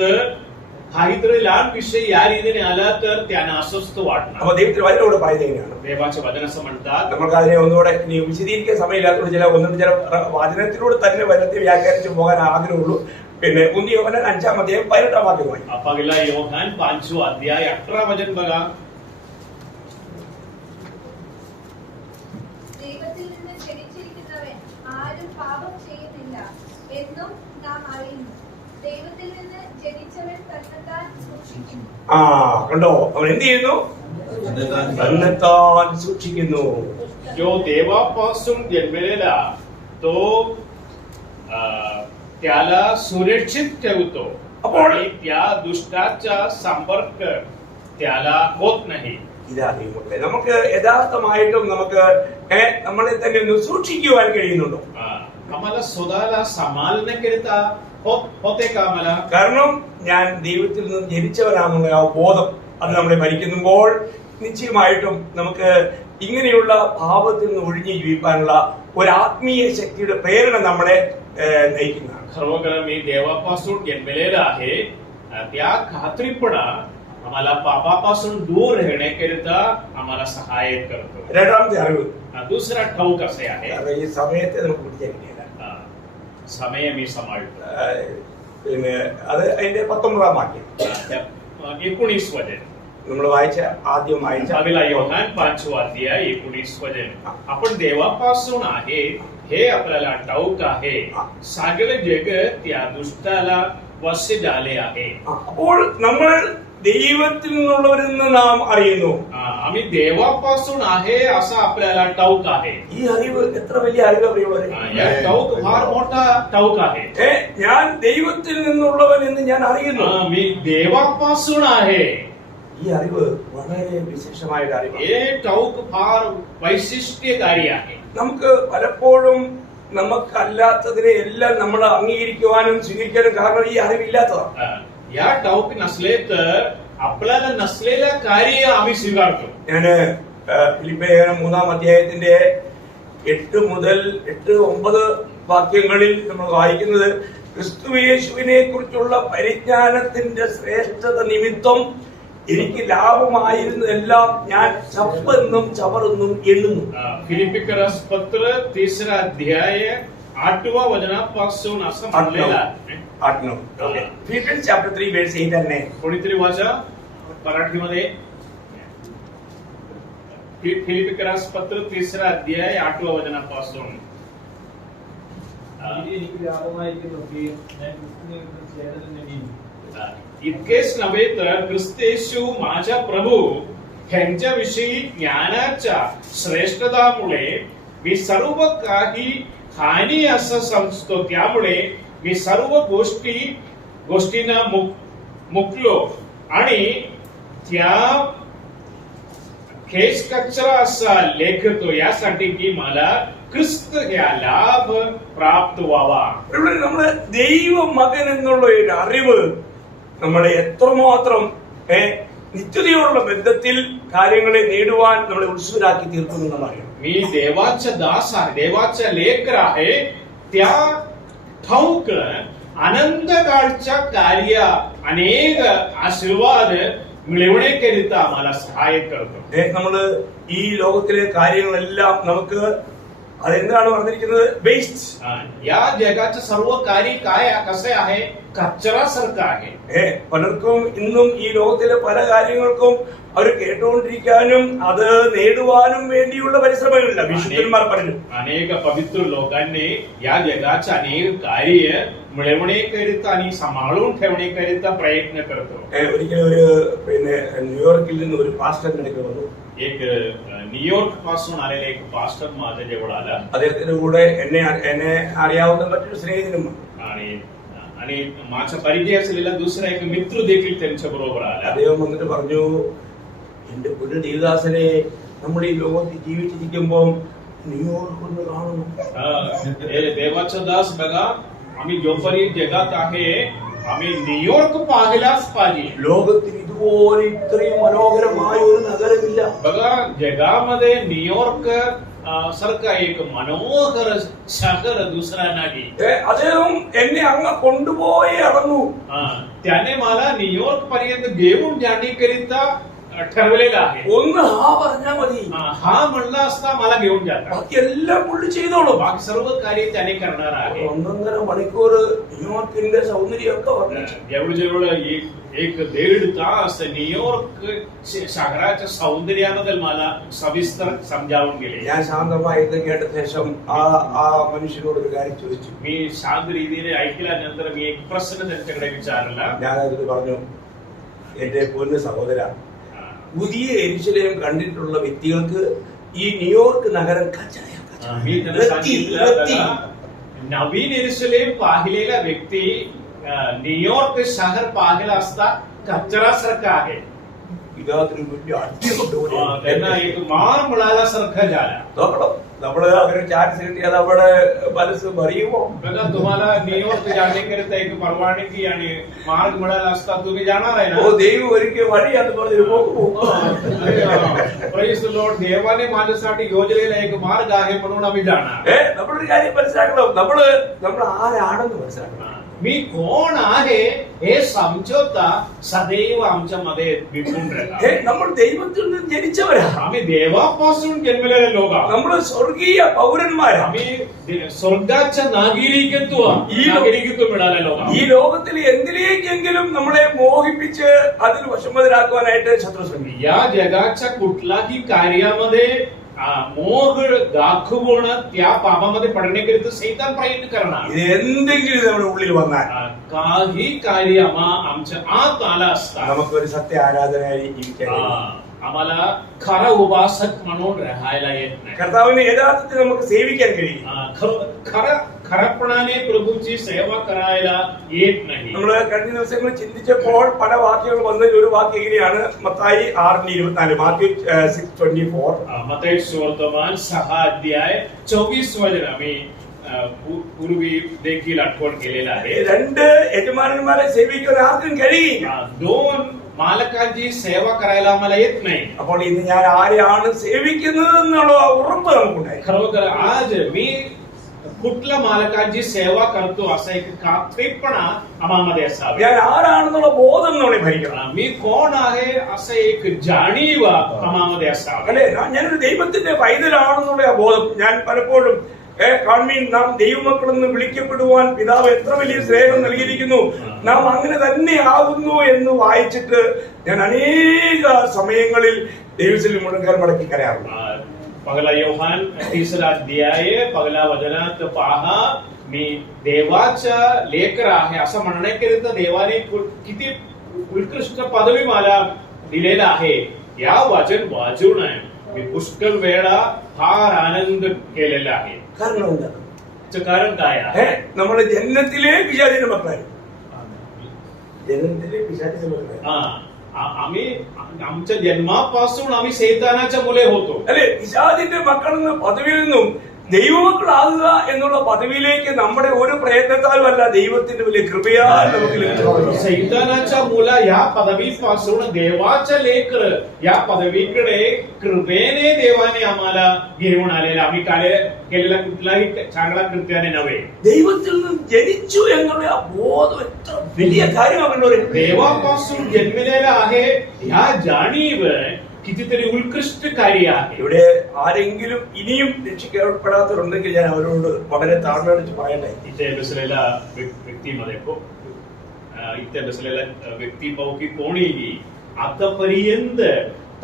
काहीतरी लहान विषय या रीतीने आला तर त्यांना अस्वस्थ वाटणार അപ്പൊ ദൈവത്തിൽ വചനോട് പറയുന്നത് എങ്ങനെയാണ് देवाचे वचन असं म्हणतात നമുക്ക് അതിനെ ഒന്നുകൂടെ ഇനി വിശദീകരിക്കാൻ സമയമില്ലാത്തതുകൊണ്ട് ചില വചനത്തിലൂടെ തന്നെ വചനത്തെ വ്യാഖ്യാനിച്ചു പോകാൻ ആഗ്രഹമുള്ളൂ പിന്നെ 1 യോഹന്നാൻ 5-ാം അധ്യായം 18-ാം വാക്യമായി पहिला योहान 5 अध्याय 18 वचन बघा ദൈവത്തിൽ നിന്ന് ജനിച്ചിരിക്കുന്നവൻ ആരും പാപം ചെയ്യുന്നില്ല എന്നും നാം അറിയുന്നു ദൈവത്തിൽ നിന്ന് ജനിച്ചവൻ തന്നെത്താൻ സൂക്ഷിക്കുന്നു കണ്ടോ അവൻ എന്ത് ചെയ്യുന്നു തന്നെത്താൻ സൂക്ഷിക്കുന്നു जो देवापासून जन्मलेला तो त्याला सुरक्षित ठेवतो आणि त्या दुष्टाचा संपर्क त्याला होत नाही ഇതാ ദൈവമക്കളെ നമുക്ക് യഥാർത്ഥമായിട്ടും നമുക്ക് നമ്മളെ തന്നെ ഒന്ന് സൂക്ഷിക്കുവാൻ കഴിയുന്നുണ്ടോ आम्हाला स्वतःला सांभाळण्याकरिता होते का आम्हाला കാരണം ഞാൻ ദൈവത്തിൽ നിന്ന് ജനിച്ചവനാണെന്നുള്ള ആ ബോധം അത് നമ്മളെ ഭരിക്കുമ്പോൾ നിശ്ചയമായിട്ടും നമുക്ക് ഇങ്ങനെയുള്ള പാപത്തിൽ നിന്ന് ഒഴിഞ്ഞു ജീവിക്കാനുള്ള ഒരു ആത്മീയ ശക്തിയുടെ പ്രേരണ നമ്മളെ നയിക്കുന്നതാണ് खरोखर मी देवापासून जन्मलेला आहे त्या खात्रीपणा आम्हाला पापापासून दूर राहण्याकरिता आम्हाला सहाय्य करतो രണ്ടാമത്തെ അറിവ് दुसरा ठाऊक असे आहे ഈ സമയത്തെ നമുക്ക് പിടിക്കാൻ കഴിയില്ല समय मी सांभाळतो പിന്നെ അത് അതിന്റെ 19-ാം വാക്യം 19 वचन നമ്മൾ वायच आद्य वायच पहिला योहान 5 अध्याय 19 वचन आपण देवापासून आहे हे आपल्याला ठाऊक आहे सगळे जग त्या दुष्टाला वश झाले आहे അപ്പോൾ നമ്മൾ ദൈവത്തിൽ നിന്നുള്ളവരെന്ന് നാം അറിയുന്നു आम्ही देवापासून आहे असं आपल्याला ठाऊक आहे ഈ അറിവ് എത്ര വലിയ അറിവ് അറിയുള്ളവരെ या ठाऊक फार मोठा ठाऊक आहे ഞാൻ ദൈവത്തിൽ നിന്നുള്ളവൻ എന്ന് ഞാൻ അറിയുന്നു मी देवापासून आहे ഈ അറിവ് വളരെ വിശേഷമായ ഒരു അറിവ് हे ठाऊक फार वैशिष्ट्यकारी आहे നമുക്ക് പലപ്പോഴും നമുക്കല്ലാത്തതിനെ എല്ലാം നമ്മൾ അംഗീകരിക്കുവാനും സ്വീകരിക്കാനും കാരണം ഈ അറിവില്ലാത്തതാണ്. या ठाऊक नसले तर आपल्याला नसलेल्या कार्य आम्ही स्वीकारतो. ഞാന് ഫിലിപ്പിയർ 3-ാം അധ്യായത്തിന്റെ 8 മുതൽ 8-9 വാക്യങ്ങളിൽ നമ്മൾ വായിക്കുന്നത് ക്രിസ്തുയേശുവിനെ കുറിച്ചുള്ള പരിജ്ഞാനത്തിന്റെ ശ്രേഷ്ഠത നിമിത്തം എനിക്ക് ലാഭമായിരുന്നതെല്ലാം ഞാൻ ചപ്പെന്നും ചവറെന്നും എണ്ണുന്നു. फिलिपिकरास पत्र 3रा अध्याय 8व्या वचनापासून असं म्हटलेलं आहे. Philippians chapter 3 verse 8 and 9. कोणीतरी वाचा मराठीमध्ये. फिलिपिकरास पत्र 3रा अध्याय 8व्या वचनापासून. इतकेच नव्हे तर ख्रिस्तेशू माझा प्रभू ह्यांच्याविषयी ज्ञानाच्या श्रेष्ठतामुळे मी सर्व काही हानी असं समजतो. त्यामुळे मी सर्व गोष्टींना मुकलो आणि त्या खेच कचरा असा लेखतो यासाठी की मला ക്രിസ്തു ലാഭ പ്രാപ്തവാ. ഇവിടെ നമ്മള് ദൈവ മകൻ എന്നുള്ള ഒരു അറിവ് നമ്മളെ എത്രമാത്രം നിത്യതയോടുള്ള ബന്ധത്തിൽ കാര്യങ്ങളെ നേടുവാൻ നമ്മളെ ഉത്സുകരാക്കി തീർക്കുന്നു എന്നറിയാം. मी देवाचा दास आहे, देवाचा लेकर आहे. त्या ठाऊक आनंद काळच्या कार्य अनेक आशीर्वाद मिळवण्याकरिता आम्हाला सहाय्य करतो. നമ്മള് ഈ ലോകത്തിലെ കാര്യങ്ങളെല്ലാം നമുക്ക് അതെന്താണ് പറഞ്ഞിരിക്കുന്നത്? വേസ്റ്റ്. या जगाचं सर्व कार्य काय कसे आहे? കച്ചറാസാർക്കാ आहे. പലർക്കും ഇന്നും ഈ ലോകത്തിലെ പല കാര്യങ്ങൾക്കും അവർ കേട്ടുകൊണ്ടിരിക്കാനും അത് നേടുവാനും വേണ്ടിയുള്ള പരിശ്രമങ്ങളില്ല. വിശുദ്ധന്മാർ പറഞ്ഞു अनेक पवित्र लोकांनी या जगाचे अनेक कार्य मिळवण्याकरिता आणि सांभाळून ठेवण्याकरिता प्रयत्न करतो. ഒരിക്കലും ഒരു ന്യൂയോർക്കിൽ നിന്ന് ഒരു പാസ്റ്ററിന്റെ അടുക്കൽ വന്നു. एक न्यूयॉर्क पासून आलेला एक पास्टर माझ्या जवळ आला. അദ്ദേഹത്തിന്റെ കൂടെ എന്നെ അറിയാവുന്ന മറ്റൊരു സ്നേഹിതനും आणि माझा परिचय असलेला दुसरा एक मित्र देखील त्यांच्या बरोबर आला. അദ്ദേഹം വന്നിട്ട് പറഞ്ഞു, എന്റെ പൊന്നു ദേവദാസനെ, നമ്മൾ ഈ ലോകത്തിൽ ജീവിച്ചിരിക്കുമ്പോൾ ന്യൂയോർക്ക് ഒന്ന് കാണുന്നു. देवाचा दास बघा, आम्ही जोपर्यंत जगात आहे आम्ही न्यूयॉर्क पाहायलाच पाहिजे. ലോകത്തിൽ ഇതുപോലെ ഇത്രയും മനോഹരമായ ഒരു നഗരമില്ല. बघा, जगामध्ये न्यूयॉर्क सारखा एक मनोहर शहर दुसरा नाही. അദ്ദേഹം എന്നെ അങ്ങ് കൊണ്ടുപോയി അടങ്ങൂ. त्याने मला न्यूयॉर्क पर्यंत घेऊन जाण्याकरिता ठरवलेलं आहे. ഒന്ന് ഹാ പറഞ്ഞാൽ മതി. हा म्हणला असता मला घेऊन जातात. ബാക്കി എല്ലാം പുള്ളി ചെയ്തോളൂ. बाकी सर्व कार्य त्याने करणार आहे. 1.5 മണിക്കൂർ ന്യൂയോർക്കിന്റെ സൗന്ദര്യമൊക്കെ വർണ്ണിച്ചു. जवळजवळ एक 1.5 तास न्यूयॉर्क शहराच्या सौंदर्याबद्दल मला सविस्तर समजावून गेले. ഞാൻ ശാന്തമായി ഇത് കേട്ട ശേഷം ആ മനുഷ്യനോട് ഒരു കാര്യം ചോദിച്ചു. मी शांत रीतीने ऐकल्यानंतर मी एक प्रश्न त्यांच्याकडे विचारला. ഞാനത് പറഞ്ഞു, എന്റെ പൊന്നു സഹോദര, പുതിയ യെരുശലേം കണ്ടിട്ടുള്ള വ്യക്തികൾക്ക് ഈ ന്യൂയോർക്ക് നഗരം मी त्यांना सांगितलं, नवीन येरुशलेम पाहिलेला व्यक्ती न्यूयॉर्क शहर पाहिला असता कचरासारखं आहे. ഇതൊരു വലിയ അടി കൊണ്ടുപോലെ त्यांना एक मार मिळाल्यासारखं झाला. നോക്കണം, നമ്മള് അങ്ങനെ ചാൻസ് കിട്ടിയാൽ നമ്മുടെ മനസ്സ് ഭരിയുമോ? बघा, तुम्हाला न्यूयॉर्क जाण्याकरिता एक परवानगी आणि मार्ग मिळाला असता तुम्ही जाणार आहे ഓ ना? ദൈവം ഒരിക്കൽ വഴിയാന്ന് പറഞ്ഞു പോകുമോ? Praise the Lord. देवाने माझ्यासाठी योजलेला एक मार्ग आहे म्हणून आम्ही जाणार. നമ്മളൊരു കാര്യം മനസ്സിലാക്കണം, നമ്മൾ ആരാണെന്ന് മനസ്സിലാക്കണം. मी कोण आहे हे समजवता सदैव आमच्या मध्ये विकून राहिला. നമ്മൾ ദൈവത്തിൽ നിന്ന് ജനിച്ചവരാ. आम्ही देवापासून जन्मलेले लोक आहोत. നമ്മൾ സ്വർഗീയ പൗരന്മാരാ. आम्ही स्वर्गाचं नागरिकत्व मिळालेले लोक ഈ आहोत. ലോകത്തിൽ എന്തിലേക്കെങ്കിലും നമ്മളെ മോഹിപ്പിച്ച് അതിൽ വശംവദരാക്കുവാനായിട്ട് ശത്രു ശ്രമിക്കും. या जगाच्या कुठलाही कार्यामध्ये मोह दाखवून त्या पापामध्ये पडण्याकरिता सैतान प्रयत्न करणार. ഇത് എന്തെങ്കിലും നമ്മുടെ ഉള്ളിൽ വന്നാൽ काही कार्य आमच्या आत आला असता നമുക്കൊരു സത്യ ആരാധനയായി ജീവിക്കാൻ കഴിയും. आम्हाला खरा उपासक म्हणून राहायला येत नाही. കർത്താവിനെ യഥാർത്ഥത്തിൽ നമുക്ക് സേവിക്കാൻ കഴിയും. खरपणाने प्रभूची सेवा करायला येत नाही. നമ്മള് കഴിഞ്ഞ ദിവസങ്ങൾ ചിന്തിച്ചപ്പോൾ പല വാക്യങ്ങൾ വന്നതിൽ ഒരു വാക്യം ഇങ്ങനെയാണ്, മത്തായി 6:24, മാത്യു 6:24. मत्तई सुवर्तमान 6 अध्याय 24 वचन आम्ही पूर्वी देखील आठवण केलेलं आहे. രണ്ട് യജമാനന്മാരെ സേവിക്കാൻ ആർക്കും കഴിയില്ല. 2 मालकांची सेवा करायला आम्हाला येत नाही. അപ്പോൾ ഇന്ന് ഞാൻ ആരെയാണ് സേവിക്കുന്നത് എന്നുള്ള ഉറപ്പ് നമുക്കുണ്ടായി. खरोखर आज मी कुठल्या मालकांची सेवा करतो असं एक खात्रीपणा आम्हामध्ये असावी. ഞാൻ ആരാണെന്നുള്ള ബോധം നമ്മളെ ഭരിക്കണം. मी कोण आहे असं एक जाणीव आम्हामध्ये असावी. അല്ലെ, ഞാനൊരു ദൈവത്തിന്റെ പൈതലാണെന്നുള്ള ആ ബോധം. ഞാൻ പലപ്പോഴും കാൺമീൻ, നാം ദൈവമക്കളെന്ന് വിളിക്കപ്പെടുവാൻ പിതാവ് എത്ര വലിയ സ്നേഹം നൽകിയിരിക്കുന്നു, നാം അങ്ങനെ തന്നെ ആകുന്നു എന്ന് വായിച്ചിട്ട് ഞാൻ അനേക സമയങ്ങളിൽ ദൈവത്തിൽ മുഴങ്കാൽ മടക്കി കരയാറുണ്ട്. पहिला योहान 3 अध्याय 1 वचनात पहा, मी देवाचा लेकर आहे असं म्हणण्याकरिता देवाने किती उत्कृष्ट पदवी मला दिलेला आहे. या वचन वाचून मी पुष्कळ वेळा फार आनंद केलेला आहे. കാരണം എന്താ? कारण काय आहे? നമ്മുടെ ജന്മത്തിലെ പിശാചിന്റെ മക്കളായി. ജന്മത്തിലെ പിശാചിന്റെ മക്കളായി. आम्ही आमच्या जन्मापासून आम्ही सैतानाच्या मुले होतो. അല്ലെ, പിശാചിന്റെ മക്കളെന്ന പദവിയിൽ നിന്നും ദൈവമക്കളാകുക എന്നുള്ള പദവിയിലേക്ക് നമ്മുടെ ഒരു പ്രയത്നത്താലും അല്ല, ദൈവത്തിന്റെ വലിയ കൃപയാൽ നമുക്ക് ലഭിച്ചു. सैतानाच्या मुला या पदवीपासून देवाच्या लेकर या पदवीकडे कृपेने देवाने आम्हाला घेऊन आलेला. आम्ही कार्य केलेला कुठलाही चांगला कृत्याने नव्हे. ദൈവത്തിൽ നിന്നും ജനിച്ചു എന്നുള്ള ആ ബോധം എത്ര വലിയ കാര്യമാണല്ലോ. देवापासून जन्मलेला आहे ह्या जाणीव कितीतरी उत्कृष्ट कार्य आहे. ഇവിടെ ആരെങ്കിലും ഇനിയും രക്ഷിക്കപ്പെടാത്തവരുണ്ടെങ്കിൽ ഞാൻ അവരോട് വളരെ താഴ്മ പറയട്ടെ. इथे बसलेला व्यक्तीमध्ये इथे बसलेला व्यक्ती पाहू की कोणीही आतापर्यंत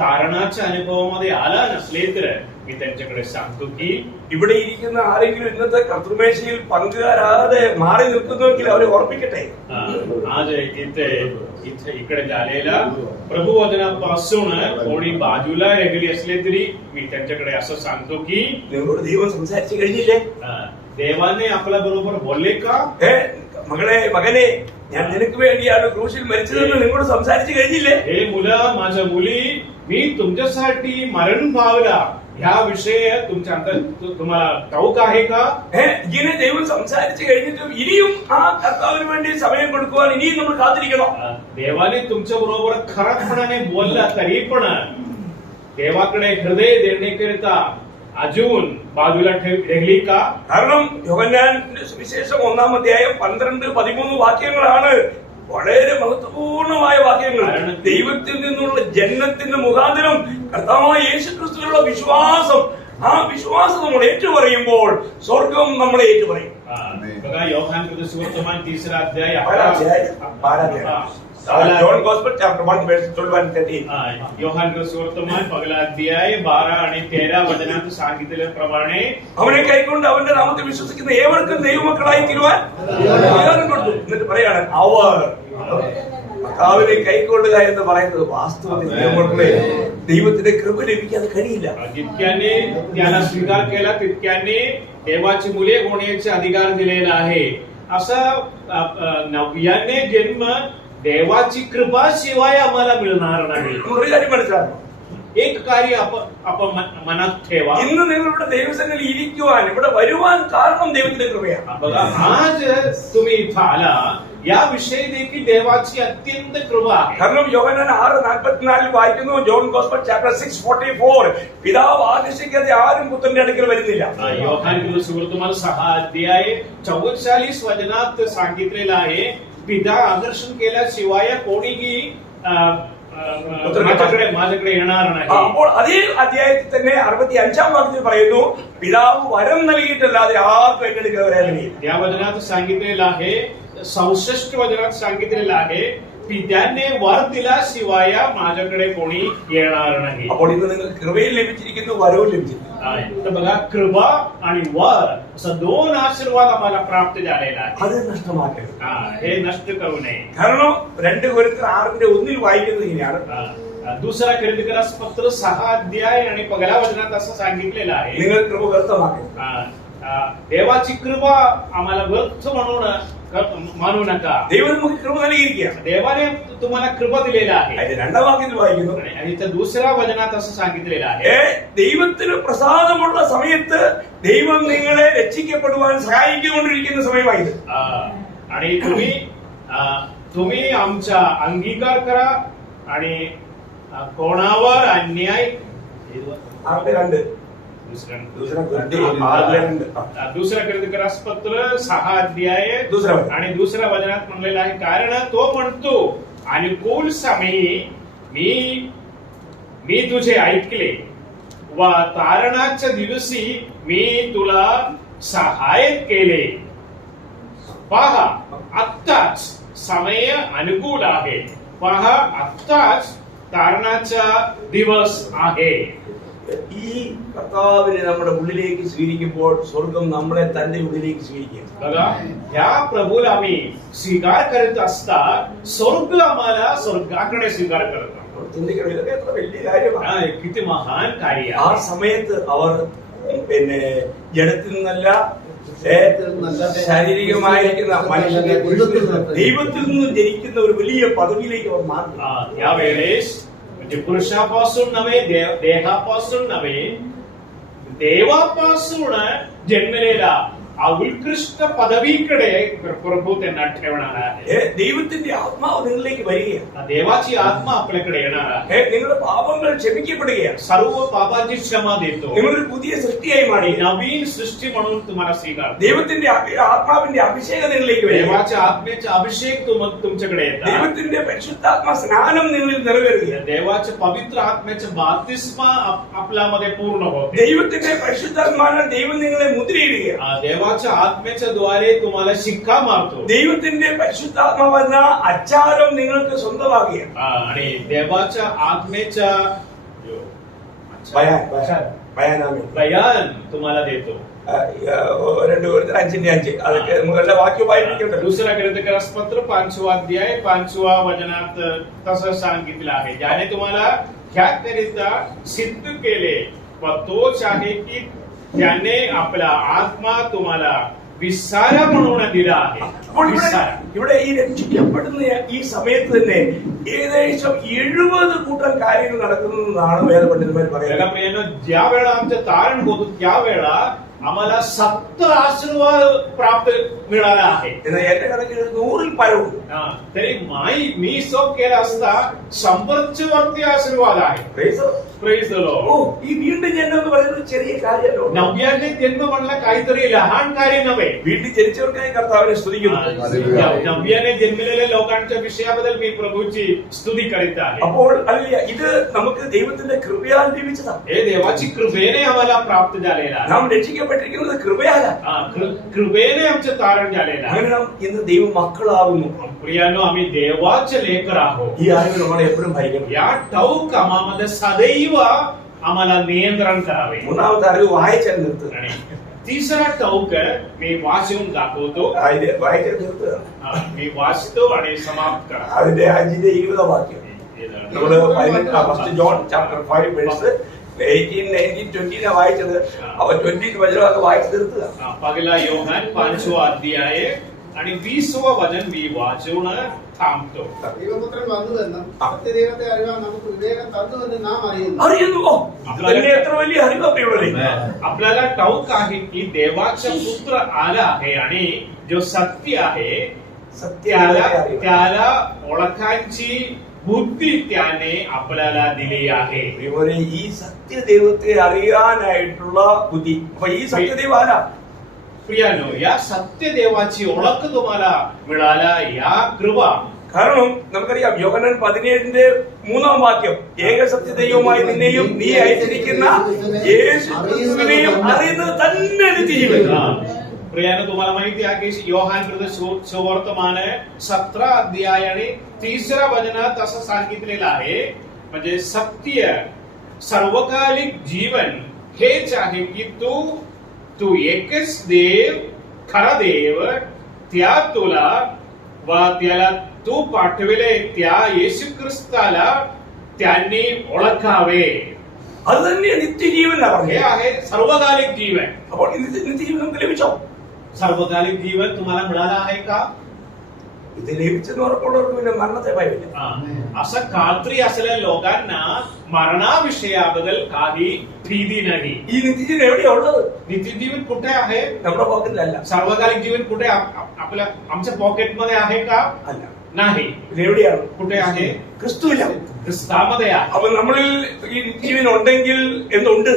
तारणाच्या अनुभवामध्ये आला नसले तर मी त्यांच्याकडे सांगतो की ഇവിടെ ഇരിക്കുന്ന ആരെങ്കിലും ഇന്നത്തെ കർത്തൃമേശയിൽ പങ്കുകാരാതെ മാറി നിൽക്കുന്നുവെങ്കിൽ അവരെ ഓർപ്പിക്കട്ടെ. आज इकडे झालेला प्रभुवचनापासून कोणी बाजूला राहिली असले तरी मी त्यांच्याकडे असं सांगतो की നിങ്ങളോട് ദൈവം സംസാരിച്ചു കഴിഞ്ഞില്ലേ? देवाने आपल्या बरोबर बोलले का? മകളെ, മകനെ, ഞാൻ നിനക്ക് വേണ്ടിയാണ് ക്രൂശിൽ മരിച്ചതെന്ന് നിങ്ങളോട് സംസാരിച്ചു കഴിഞ്ഞില്ലേ? हे मुला, माझ्या मुली, मी तुमच्यासाठी मरण पावला ह्या विषय तुम्हाला ठाऊक आहे का? ഇങ്ങനെ ദൈവം സംസാരിച്ചു കഴിഞ്ഞിട്ടും ഇനിയും ആ കർത്താവിന് വേണ്ടി സമയം കൊടുക്കുവാൻ ഇനിയും നമ്മൾ കാത്തിരിക്കണം. देवाने तुमच्या बरोबर खराबपणाने बोलला तरी पण देवाकडे हृदय देण्याकरिता अजून बाजूला ठेवली का? കാരണം യോഹന്നാന്റെ സുവിശേഷം 1-ാം അധ്യായം 12-13 വാക്യങ്ങളാണ് വളരെ മഹത്വപൂർണമായ വാക്യങ്ങൾ. ദൈവത്തിൽ നിന്നുള്ള ജന്മത്തിന്റെ മുഖാന്തരം കർത്താവായ യേശുക്രിസ്തുവിലുള്ള വിശ്വാസം, ആ വിശ്വാസം നമ്മൾ ഏറ്റുപറയുമ്പോൾ സ്വർഗം നമ്മളെ ഏറ്റുപറയും. बघा, योहान सुवर्तमान 3 अध्याय John gospel chapter 1 verse 12 and 13. Yohan सुवर्तमान 1 अध्याय 12 आणि 13 वचनात सांगितल्याप्रमाणे അവനെ കൈക്കൊണ്ട് അവന്റെ നാമത്തിൽ വിശ്വസിക്കുന്ന ഏവർക്കും ദൈവമക്കളായി തീരുവാൻ അധികാരം കൊടുത്തു. എന്നിട്ട് പറയാണ്, അവർ കർത്താവിനെ കൈക്കൊള്ളുക എന്ന് പറയുന്നത് വാസ്തവത്തിൽ ദൈവമക്കളെ ദൈവത്തിന്റെ കൃപ ലഭിക്കാതെ കഴിയില്ല. जितक्याने त्याला स्वीकार केला तितक्याने देवाची मुले होण्याचे अधिकार दिलेला आहे. असा नव्याने जन्म देवाची कृपा शिवाय आम्हाला मिळणार नाही. ഒരു കാര്യം മനസ്സിലാക്കണം. एक कार्य आपण मनात ठेवा. ഇന്ന് നിങ്ങൾ ഇവിടെ ദൈവസന്നിധിയിൽ ഇരിക്കുവാൻ, ഇവിടെ വരുവാൻ കാരണം ദൈവത്തിന്റെ കൃപയാണ്. बघा, आज तुम्ही इथं आला या विषयी देखील देवाची अत्यंत कृपा आहे. കാരണം യോഹന്നാൻ 6:44 വായിക്കുന്നു, ജോൺ ഗോസ്പൽ ചാപ്റ്റർ 6:44, പിതാവ് ആകർഷിക്കാതെ ആരും പുത്രന്റെ അടുക്കൽ വരുന്നില്ല. योहान सुवर्तमान 6 अध्याय 44 वचनात सांगितलेलं आहे, पिता आकर्षण केल्याशिवाय कोणीही माझ्याकडे येणार नाही. അപ്പോൾ അതേ അധ്യായത്തിൽ തന്നെ 65-ാം വാക്യത്തിൽ പറയുന്നു, പിതാവ് വരം നൽകിയിട്ടല്ലാതെ ആർക്കും എന്റെ അടുക്കൽ വരാൻ കഴിയില്ല. या वचनात सांगितलेलं आहे, 66 वचनात सांगितलेलं आहे, पित्याने वर दिल्याशिवाय माझ्याकडे कोणी येणार नाही. അപ്പോൾ ഇന്ന് നിങ്ങൾക്ക് കൃപയും ലഭിച്ചിരിക്കുന്നു, വരവും ലഭിച്ചിരിക്കുന്നു. तर बघा, कृपा आणि वर असं 2 आशीर्वाद आम्हाला प्राप्त झालेला आहे. അത് നഷ്ടമാക്കരുത്. हे नष्ट करू नये. കാരണം 2 കൊരിന്ത്യർ 6:1 വായിക്കുന്നത് ഇങ്ങനെയാണ്, दुसरा कोरिन्थीयस पत्र 6 अध्याय आणि 1 वचनात असं सांगितलेलं आहे, നിങ്ങൾ കൃപ വ്യർത്ഥമാക്കരുത്. देवाची कृपा आम्हाला व्यर्थ मानू नका. ദൈവം നമുക്ക് കൃപ നൽകിയിരിക്കുകയാണ്. देवाने तुम्हाला कृपा दिलेला आहे. അതിന്റെ 2-ാം വാക്യത്തിൽ വായിക്കുന്നു, आणि त्या दुसऱ्या वचनात असं सांगितलेलं आहे, ദൈവത്തിന് പ്രസാദമുള്ള സമയത്ത് ദൈവം നിങ്ങളെ രക്ഷിക്കപ്പെടുവാൻ സഹായിച്ചുകൊണ്ടിരിക്കുന്ന സമയമായത്. आणि तुम्ही आमचा अंगीकार करा आणि कोणावर अन्याय दुसरा पत्र 6 अध्याय आणि दुसऱ्या वचनात म्हणलेलं आहे, कारण तो म्हणतो अनुकूल समयी मी तुझे ऐकले व तारणाच्या दिवशी मी तुला सहाय केले. पहा आत्ताच समय अनुकूल आहे. पहा आत्ताच तारणाचा दिवस आहे. ഈ കർത്താവിനെ നമ്മുടെ ഉള്ളിലേക്ക് സ്വീകരിക്കുമ്പോൾ സ്വർഗം നമ്മളെ തന്റെ ഉള്ളിലേക്ക് സ്വീകരിക്കും. बघा, ह्या प्रभूला आम्ही स्वीकार करत असता स्वर्ग आम्हाला स्वर्गाकडे स्वीकार करतो. ചിന്തിക്കണം, ഇതൊക്കെ എത്ര വലിയ കാര്യമാണ്. किती महान कार्य ആ आहे. സമയത്ത് അവർ പിന്നെ ജഡത്തിൽ നിന്നല്ല ശാരീരികമായിരിക്കുന്ന മനുഷ്യനെ ദൈവത്തിൽ നിന്നും ജനിക്കുന്ന ഒരു വലിയ പദവിയിലേക്ക് അവർ മാറി. यावेळेस म्हणजे पुरुषापासून नव्हे, देहापासून नव्हे, देवापासून जन्मलेला उत्कृष्ट पदवीकडे प्रभू त्यांना ठेवणार आहे. ദൈവത്തിന്റെ ആത്മാവ് നിങ്ങളിലേക്ക് വരികയാണ്. देवाची आत्मा आपल्याकडे येणार आहे. നിങ്ങളുടെ പാപങ്ങൾ ക്ഷമിക്കപ്പെടുകയാണ്. सर्व पापाची क्षमा देतो. നിങ്ങളൊരു പുതിയ സൃഷ്ടിയായി മാറി. नवीन सृष्टी म्हणून तुम्हाला स्वीकार. ദൈവത്തിന്റെ ആത്മാവിന്റെ അഭിഷേകം നിങ്ങളിലേക്ക് വരിക. देवाच्या आत्म्याचा अभिषेक तुमच्याकडे येतात. ദൈവത്തിന്റെ പരിശുദ്ധാത്മ സ്നാനം നിങ്ങളിൽ നിറവേറുക. देवाच्या पवित्र आत्म्याचे बाप्तिस्मा आपल्यामध्ये पूर्ण होते. ദൈവത്തിന്റെ പരിശുദ്ധാത്മാവിനാൽ ദൈവം നിങ്ങളെ മുദ്രയിടുക. देवाच्या आत्म्याच्या द्वारे तुम्हाला शिक्का मारतो. ദൈവത്തിന്റെ പരിശുദ്ധാത്മാവെന്ന അച്ചാരം നിങ്ങൾക്ക് സ്വന്തമാകുകയാണ്. आणि देवाच्या आत्म्याच्या बयान तुम्हाला देतो. 2 Corinthians 5:5 അതൊക്കെ നിങ്ങളുടെ വാക്യം വായിപ്പിക്കട്ടെ. दुसरा ग्रंथकारास पत्र 5वा अध्याय 5वा वचनात तसं सांगितलं आहे, ज्याने तुम्हाला ह्याकरिता सिद्ध केले व तोच आहे की त्याने आपला आत्मा तुम्हाला विसारा म्हणून दिला आहे. അപ്പോൾ ഇവിടെ ഈ രക്ഷിക്കപ്പെടുന്ന ഈ സമയത്ത് തന്നെ ഏകദേശം 70 കൂട്ടം കാര്യങ്ങൾ നടക്കുന്നതാണ് വേദപണ്ഡിതന്മാർ പറയുന്നത്. प्रियानो, ज्या वेळा आमचं तारण होतो त्यावेळा आम्हाला 70 आशीर्वाद प्राप्त मिळाला आहे. എന്റെ കണക്കിൽ 100ൽ പരമുണ്ട്. तरी मी सोप केला असता 100च्या वरती आशीर्वाद आहे. Praise the Lord. ഈ വീണ്ടും ജന്മം എന്ന് പറയുന്നത് ചെറിയ കാര്യമല്ലോ. नव्याने जन्म म्हणला काहीतरी लहान कार्य नव्हे. വീണ്ടും ജനിച്ചവർക്കായി കർത്താവിനെ സ്തുതിക്കുന്നു. नव्याने जन्मलेल्या लोकांच्या विषयाबद्दल मी प्रभूची स्तुती करीत आहे. അപ്പോൾ അല്ല, ഇത് നമുക്ക് ദൈവത്തിന്റെ കൃപയാൽ ലഭിച്ചതാണ്. हे देवाची कृपेने आम्हाला प्राप्त झालेला आहे. നാം രക്ഷിക്കപ്പെട്ടിരിക്കുന്നത് കൃപയാലാണ്. कृपेने आमचं तारण झालेलं आहे. അങ്ങനെ നാം ഇന്ന് ദൈവ മക്കളാവുന്നു. प्रियानो, आम्ही देवाचे लेकर आहोत. ഈ അറിവ് നമ്മളെ എപ്പോഴും ഭരിക്കണം. या ठाऊक आम्हामध्ये सदैव आम्हाला नियंत्रण करावे. മൂന്നാമത്തെ അറിവ് വായിച്ചാൽ നിർത്തുക. आणि तिसरा ठाऊक मी वाचून दाखवतो. വായിച്ചാൽ നിർത്തുക. मी वाचतो आणि समाप्त करा. അതിന്റെ 5:20 വാക്യം നമ്മള് 1 ജോൺ ചാപ്റ്റർ 5 വേഴ്സ് 18, 19, 20 വായിച്ചത്. അവ 20 വചനമൊക്കെ വായിച്ചു നിർത്തുക. पहिला योहान 5वा अध्याय आणि 20वा वचन मी वाचून थांबतो. ദൈവപുത്രൻ വന്നുവെന്നും സത്യദൈവത്തെ അറിയാൻ നമുക്ക് വിവേകം തന്നുവെന്ന് നാം അറിയുന്നു. അറിയുന്നുവോ? ഇതല്ലേ എത്ര വലിയ അറിവ് പ്രിയമുള്ളവരെ. आपल्याला ठाऊक आहे की देवाचा पुत्र आला आहे आणि जो सत्य आहे त्याला ओळखांची बुद्धी त्याने आपल्याला दिली आहे. ഈ സത്യദൈവത്തെ അറിയാനായിട്ടുള്ള ബുദ്ധി. അപ്പൊ ഈ സത്യദൈവം ആരാ? प्रियानो, या सत्य देवाची ओळख तुम्हाला मिळाला या कृपा. കാരണം നമുക്കറിയാം യോഹന്നാൻ 17:3 വാക്യം, ഏക സത്യദൈവമായി നിന്നെയും നീ അയച്ചിരിക്കുന്ന യേശുക്രിസ്തുവിനെയും അറിയുന്നത് തന്നെ നിത്യജീവൻ. प्रियानो, तुम्हाला माहिती आहे की योहान सुवर्तमान 17 अध्याय आणि 3ऱ्या वचनात असं सांगितलेलं आहे, म्हणजे सत्य सर्वकालिक जीवन हेच आहे की तू एकच देव, खरा देव, त्या तुला व त्याला तू पाठविले त्या येशू ख्रिस्ताला त्यांनी ओळखावे. അത് തന്നെ നിത്യജീവൻ. हे आहे सर्वकालिक जीवन. അപ്പോൾ നിത്യജീവൻ നമുക്ക് ലഭിച്ചോ? सर्वकालिक जीवन तुम्हाला मिळालं आहे का? ഇത് ലഭിച്ചെന്ന് ഉറപ്പുള്ളവർക്ക് പിന്നെ मरणത്തെ ഭയമില്ല. असं खात्री असलेल्या लोकांना मरणाविषयाबद्दल काही भीती नाही. ഈ നിത്യജീവൻ എവിടെയാ ഉള്ളത്? नित्यजीवन कुठे आहे? നമ്മുടെ പോക്കറ്റിലല്ല. सार्वकालिक जीवन कुठे आपल्या आमच्या पॉकेटमध्ये आहे का? അല്ല. नाही. ഇത് എവിടെയാണ്? कुठे आहे? ക്രിസ്തുവിലാണ്. ख्रिस्तामध्ये आहे. അപ്പൊ നമ്മളിൽ ഈ നിത്യജീവൻ ഉണ്ടെങ്കിൽ എന്തുണ്ട്?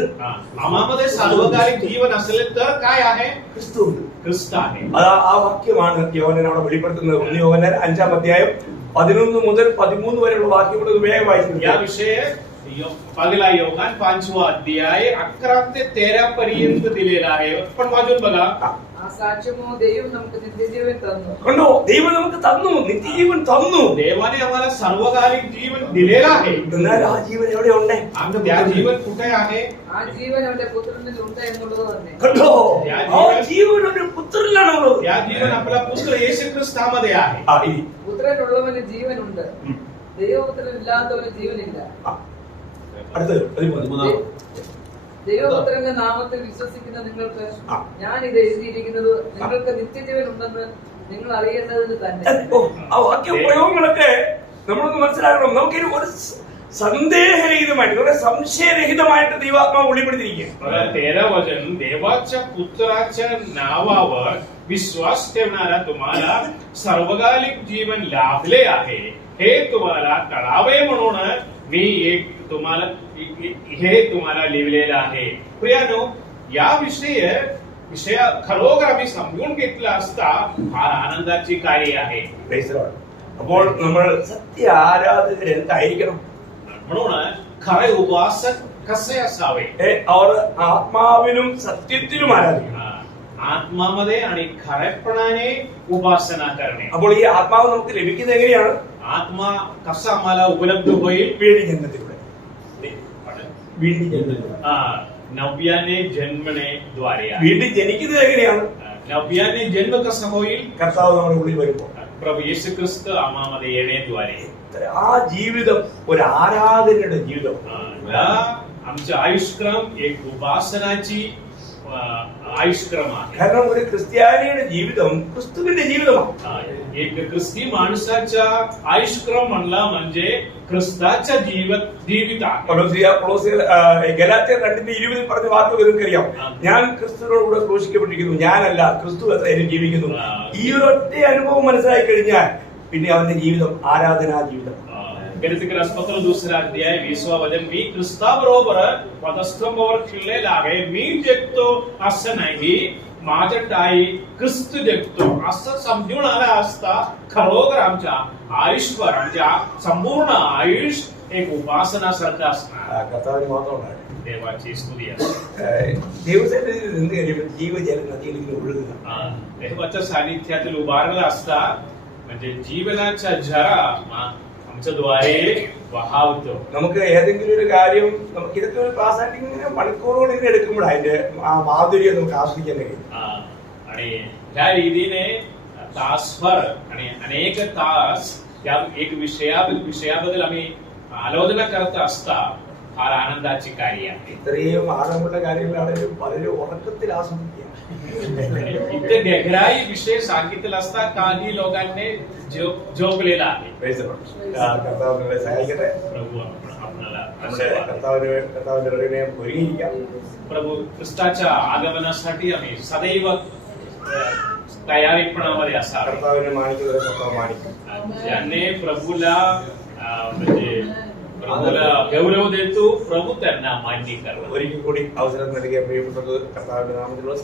आम्हामध्ये सार्वकालिक जीवन असेल तर काय आहे? ക്രിസ്തു ഉണ്ട്. ख्रिस्त आहे. ആ വാക്യമാണ് യോഹന്നാൻ അവിടെ വെളിപ്പെടുത്തുന്നത്. 1 യോഹന്നാൻ 5-ാം അധ്യായം 11 മുതൽ 13 വരെയുള്ള വാക്യങ്ങൾ വേഗം വായിച്ചു. याविषयी पहिला योहान 5वा अध्याय 11 ते 13 पर्यंत दिलेला आहे. पण वाचून बघा. ആ സാക്ഷ്യമോ ദൈവം നമുക്ക് നിത്യജീവൻ തന്നു. കണ്ടോ? ദൈവം നമുക്ക് തന്നു, നിത്യജീവൻ തന്നു. देवाने आम्हाला सार्वकालिक जीवन दिलेलं आहे. എന്നാൽ ആ ജീവൻ എവിടെ ഉണ്ട്? त्या जीवन कुठे आहे? ആ ജീവൻ അവന്റെ പുത്രനിൽ ഉണ്ട് എന്നുള്ളത് തന്നെ. കണ്ടോ? ആ ജീവൻ ഒരു പുത്രനിലാണ് ഉള്ളത്. त्या जीवन आपला पुत्र येशू ख्रिस्तामध्ये आहे. പുത്രനുള്ളവന് ജീവനുണ്ട്, ദൈവപുത്രൻ ഇല്ലാത്തവന് ജീവനില്ല. അടുത്തത് 13. ദൈവപുത്രന്റെ നാമത്തിൽ വിശ്വസിക്കുന്ന നിങ്ങൾക്ക് ഞാൻ ഇത് എഴുതിയിരിക്കുന്നത് നിങ്ങൾക്ക് നിത്യജീവൻ ഉണ്ടെന്ന് നിങ്ങൾ അറിയേണ്ടതിന് തന്നെ. ആ വാക്യ പ്രയോഗങ്ങളൊക്കെ നമ്മളൊന്ന് മനസ്സിലാക്കണം. നമുക്കൊരു ഒരു संदेहरहितമായിട്ട് संशयरहितമായിട്ട് ദൈവാത്മാവ് വെളിപ്പെടുത്തിയിരിക്കുകയാണ്. 13 वचन देवाच्या पुत्राच्या नावावर विश्वास ठेवणारा तुम्हाला सर्वकालिक जीवन लाभले आहे हे तुम्हाला कळावे म्हणून मी एक तुम्हाला हे तुम्हाला लिहिलेलं आहे. प्रियानो, या विषय खरोखर आम्ही समजून घेतला असता फार आनंदाची कार्य आहे. അപ്പോൾ നമ്മൾ സത്യ ആരാധകർ എന്തായിരിക്കണം? म्हणून खरे उपासक कसे असावे? അവർ ആത്മാവിലും സത്യത്തിലും ആരാധിക്കണം. ആത്മാमध्ये आणि खरेपणाने उपासना करणे. അപ്പോൾ ഈ ആത്മാവ് നമുക്ക് ലഭിക്കുന്നത് എങ്ങനെയാണ്? आत्मा कसा आम्हाला उपलब्ध होईल? വീണ്ടും ജന്മത്തിലൂടെ. വീണ്ടും ജന്മത്തിലൂടെ. नव्याने जन्मणे द्वारे. വീണ്ടും ജനിക്കുന്നത് എങ്ങനെയാണ്? नव्याने जन्म कसा होईल? കർത്താവ് നമ്മുടെ ഉള്ളിൽ വരുമ്പോൾ. प्रभू येशू ख्रिस्त आम्हामध्ये येण्याद्वारे. ആ ജീവിതം ഒരു ആരാധനയുടെ ജീവിതം. आमचे आयुष्क्रम एक उपासनाची आयुष्क्रम आहे. കാരണം ഒരു ക്രിസ്ത്യാനിയുടെ ജീവിതം ക്രിസ്തുവിന്റെ ജീവിതമാണ്. एक ख्रिस्ती माणसाचा आयुष्क्रम म्हणला म्हणजे ക്രിസ്താच्या ജീവിത. ഗലാത്യർ 2:20 പറഞ്ഞ വാക്ക് നിങ്ങൾക്കറിയാം. ഞാൻ ക്രിസ്തുവിനോടുകൂടെ ക്രൂശിക്കപ്പെട്ടിരിക്കുന്നു, ഞാനല്ല ക്രിസ്തു എത്രയും ജീവിക്കുന്നു. ഈ ഒരൊറ്റ അനുഭവം മനസ്സിലാക്കി കഴിഞ്ഞാൽ പിന്നെ അവന്റെ ജീവിതം ആരാധനാ ജീവിതം. गलात्यरास पत्र 2 अध्याय 20 वचन मी ख्रिस्ताबरोबर पदस्तंभावर खिळलेला आहे. मी जगतो असं नाही, माझ्या ठाई ख्रिस्त जगतो असं समजून आला असता खरोखर आमच्या आयुष्यभर आमच्या संपूर्ण आयुष्य एक उपासनासारखं असणार. കർത്താവിന് മാത്രമാണ് देवाची स्तुती ദൈവസന്നിധിയിൽ നിന്ന് കഴിയുമ്പോൾ ജീവജല നദിയിലേക്ക് ഒഴുകുക. देवाच्या सानिध्यातील उभारला असता म्हणजे जीवनाच्या झरा द्वारे वाहवतो. നമുക്ക് ഏതെങ്കിലും ഒരു കാര്യം നമുക്ക് ഇതൊക്കെ ഒരു ക്ലാസ് ആയിട്ട് ഇങ്ങനെ മണിക്കൂറുകൾ ഇങ്ങനെ എടുക്കുമ്പോൾ അതിന്റെ ആ മാധുര്യം നമുക്ക് ആസ്വദിക്കാൻ കഴിയും. आणि ह्या रीतीने तासभर आणि अनेक तास या एक विषयाबद्दल आम्ही आलोचना करत असता फार आनंदाची कार्य आहे. ഇത്രയും ആഴമുള്ള കാര്യങ്ങളാണെങ്കിലും പലരും ഉറക്കത്തിൽ ആസ്വദിക്കുക. इतके गहराई विषय सांगितला असता काही लोकांनी झोपलेला आहे. കർത്താവ് നിങ്ങളെ സഹായിക്കട്ടെ. प्रभू आपल्याला കർത്താവിന്റെ ഒരുങ്ങിയിരിക്കാം. प्रभू ख्रिस्ताच्या आगमनासाठी आम्ही सदैव तयारीपणामध्ये असावे. കർത്താവിനെ മാനിക്കുന്നവരെ കർത്താവ് മാനിക്കും. ज्याने प्रभूला म्हणजे प्रभूला गौरव देतो प्रभू त्यांना मान्य करतो. ഒരിക്കൽ കൂടി അവസരം നൽകിയ പ്രിയപ്പെട്ടത് കർത്താവിന്റെ നാമത്തിലുള്ള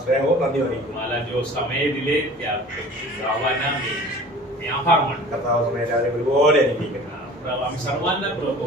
സ്നേഹവും നന്ദി അറിയിക്കും. मला जो समय दिले त्या सर्वांना मी आभार मानतो. കർത്താവ് സമയം എല്ലാവരെയും ഒരുപോലെ അനുഗ്രഹിക്കണം. आम्ही सर्वांना प्रभू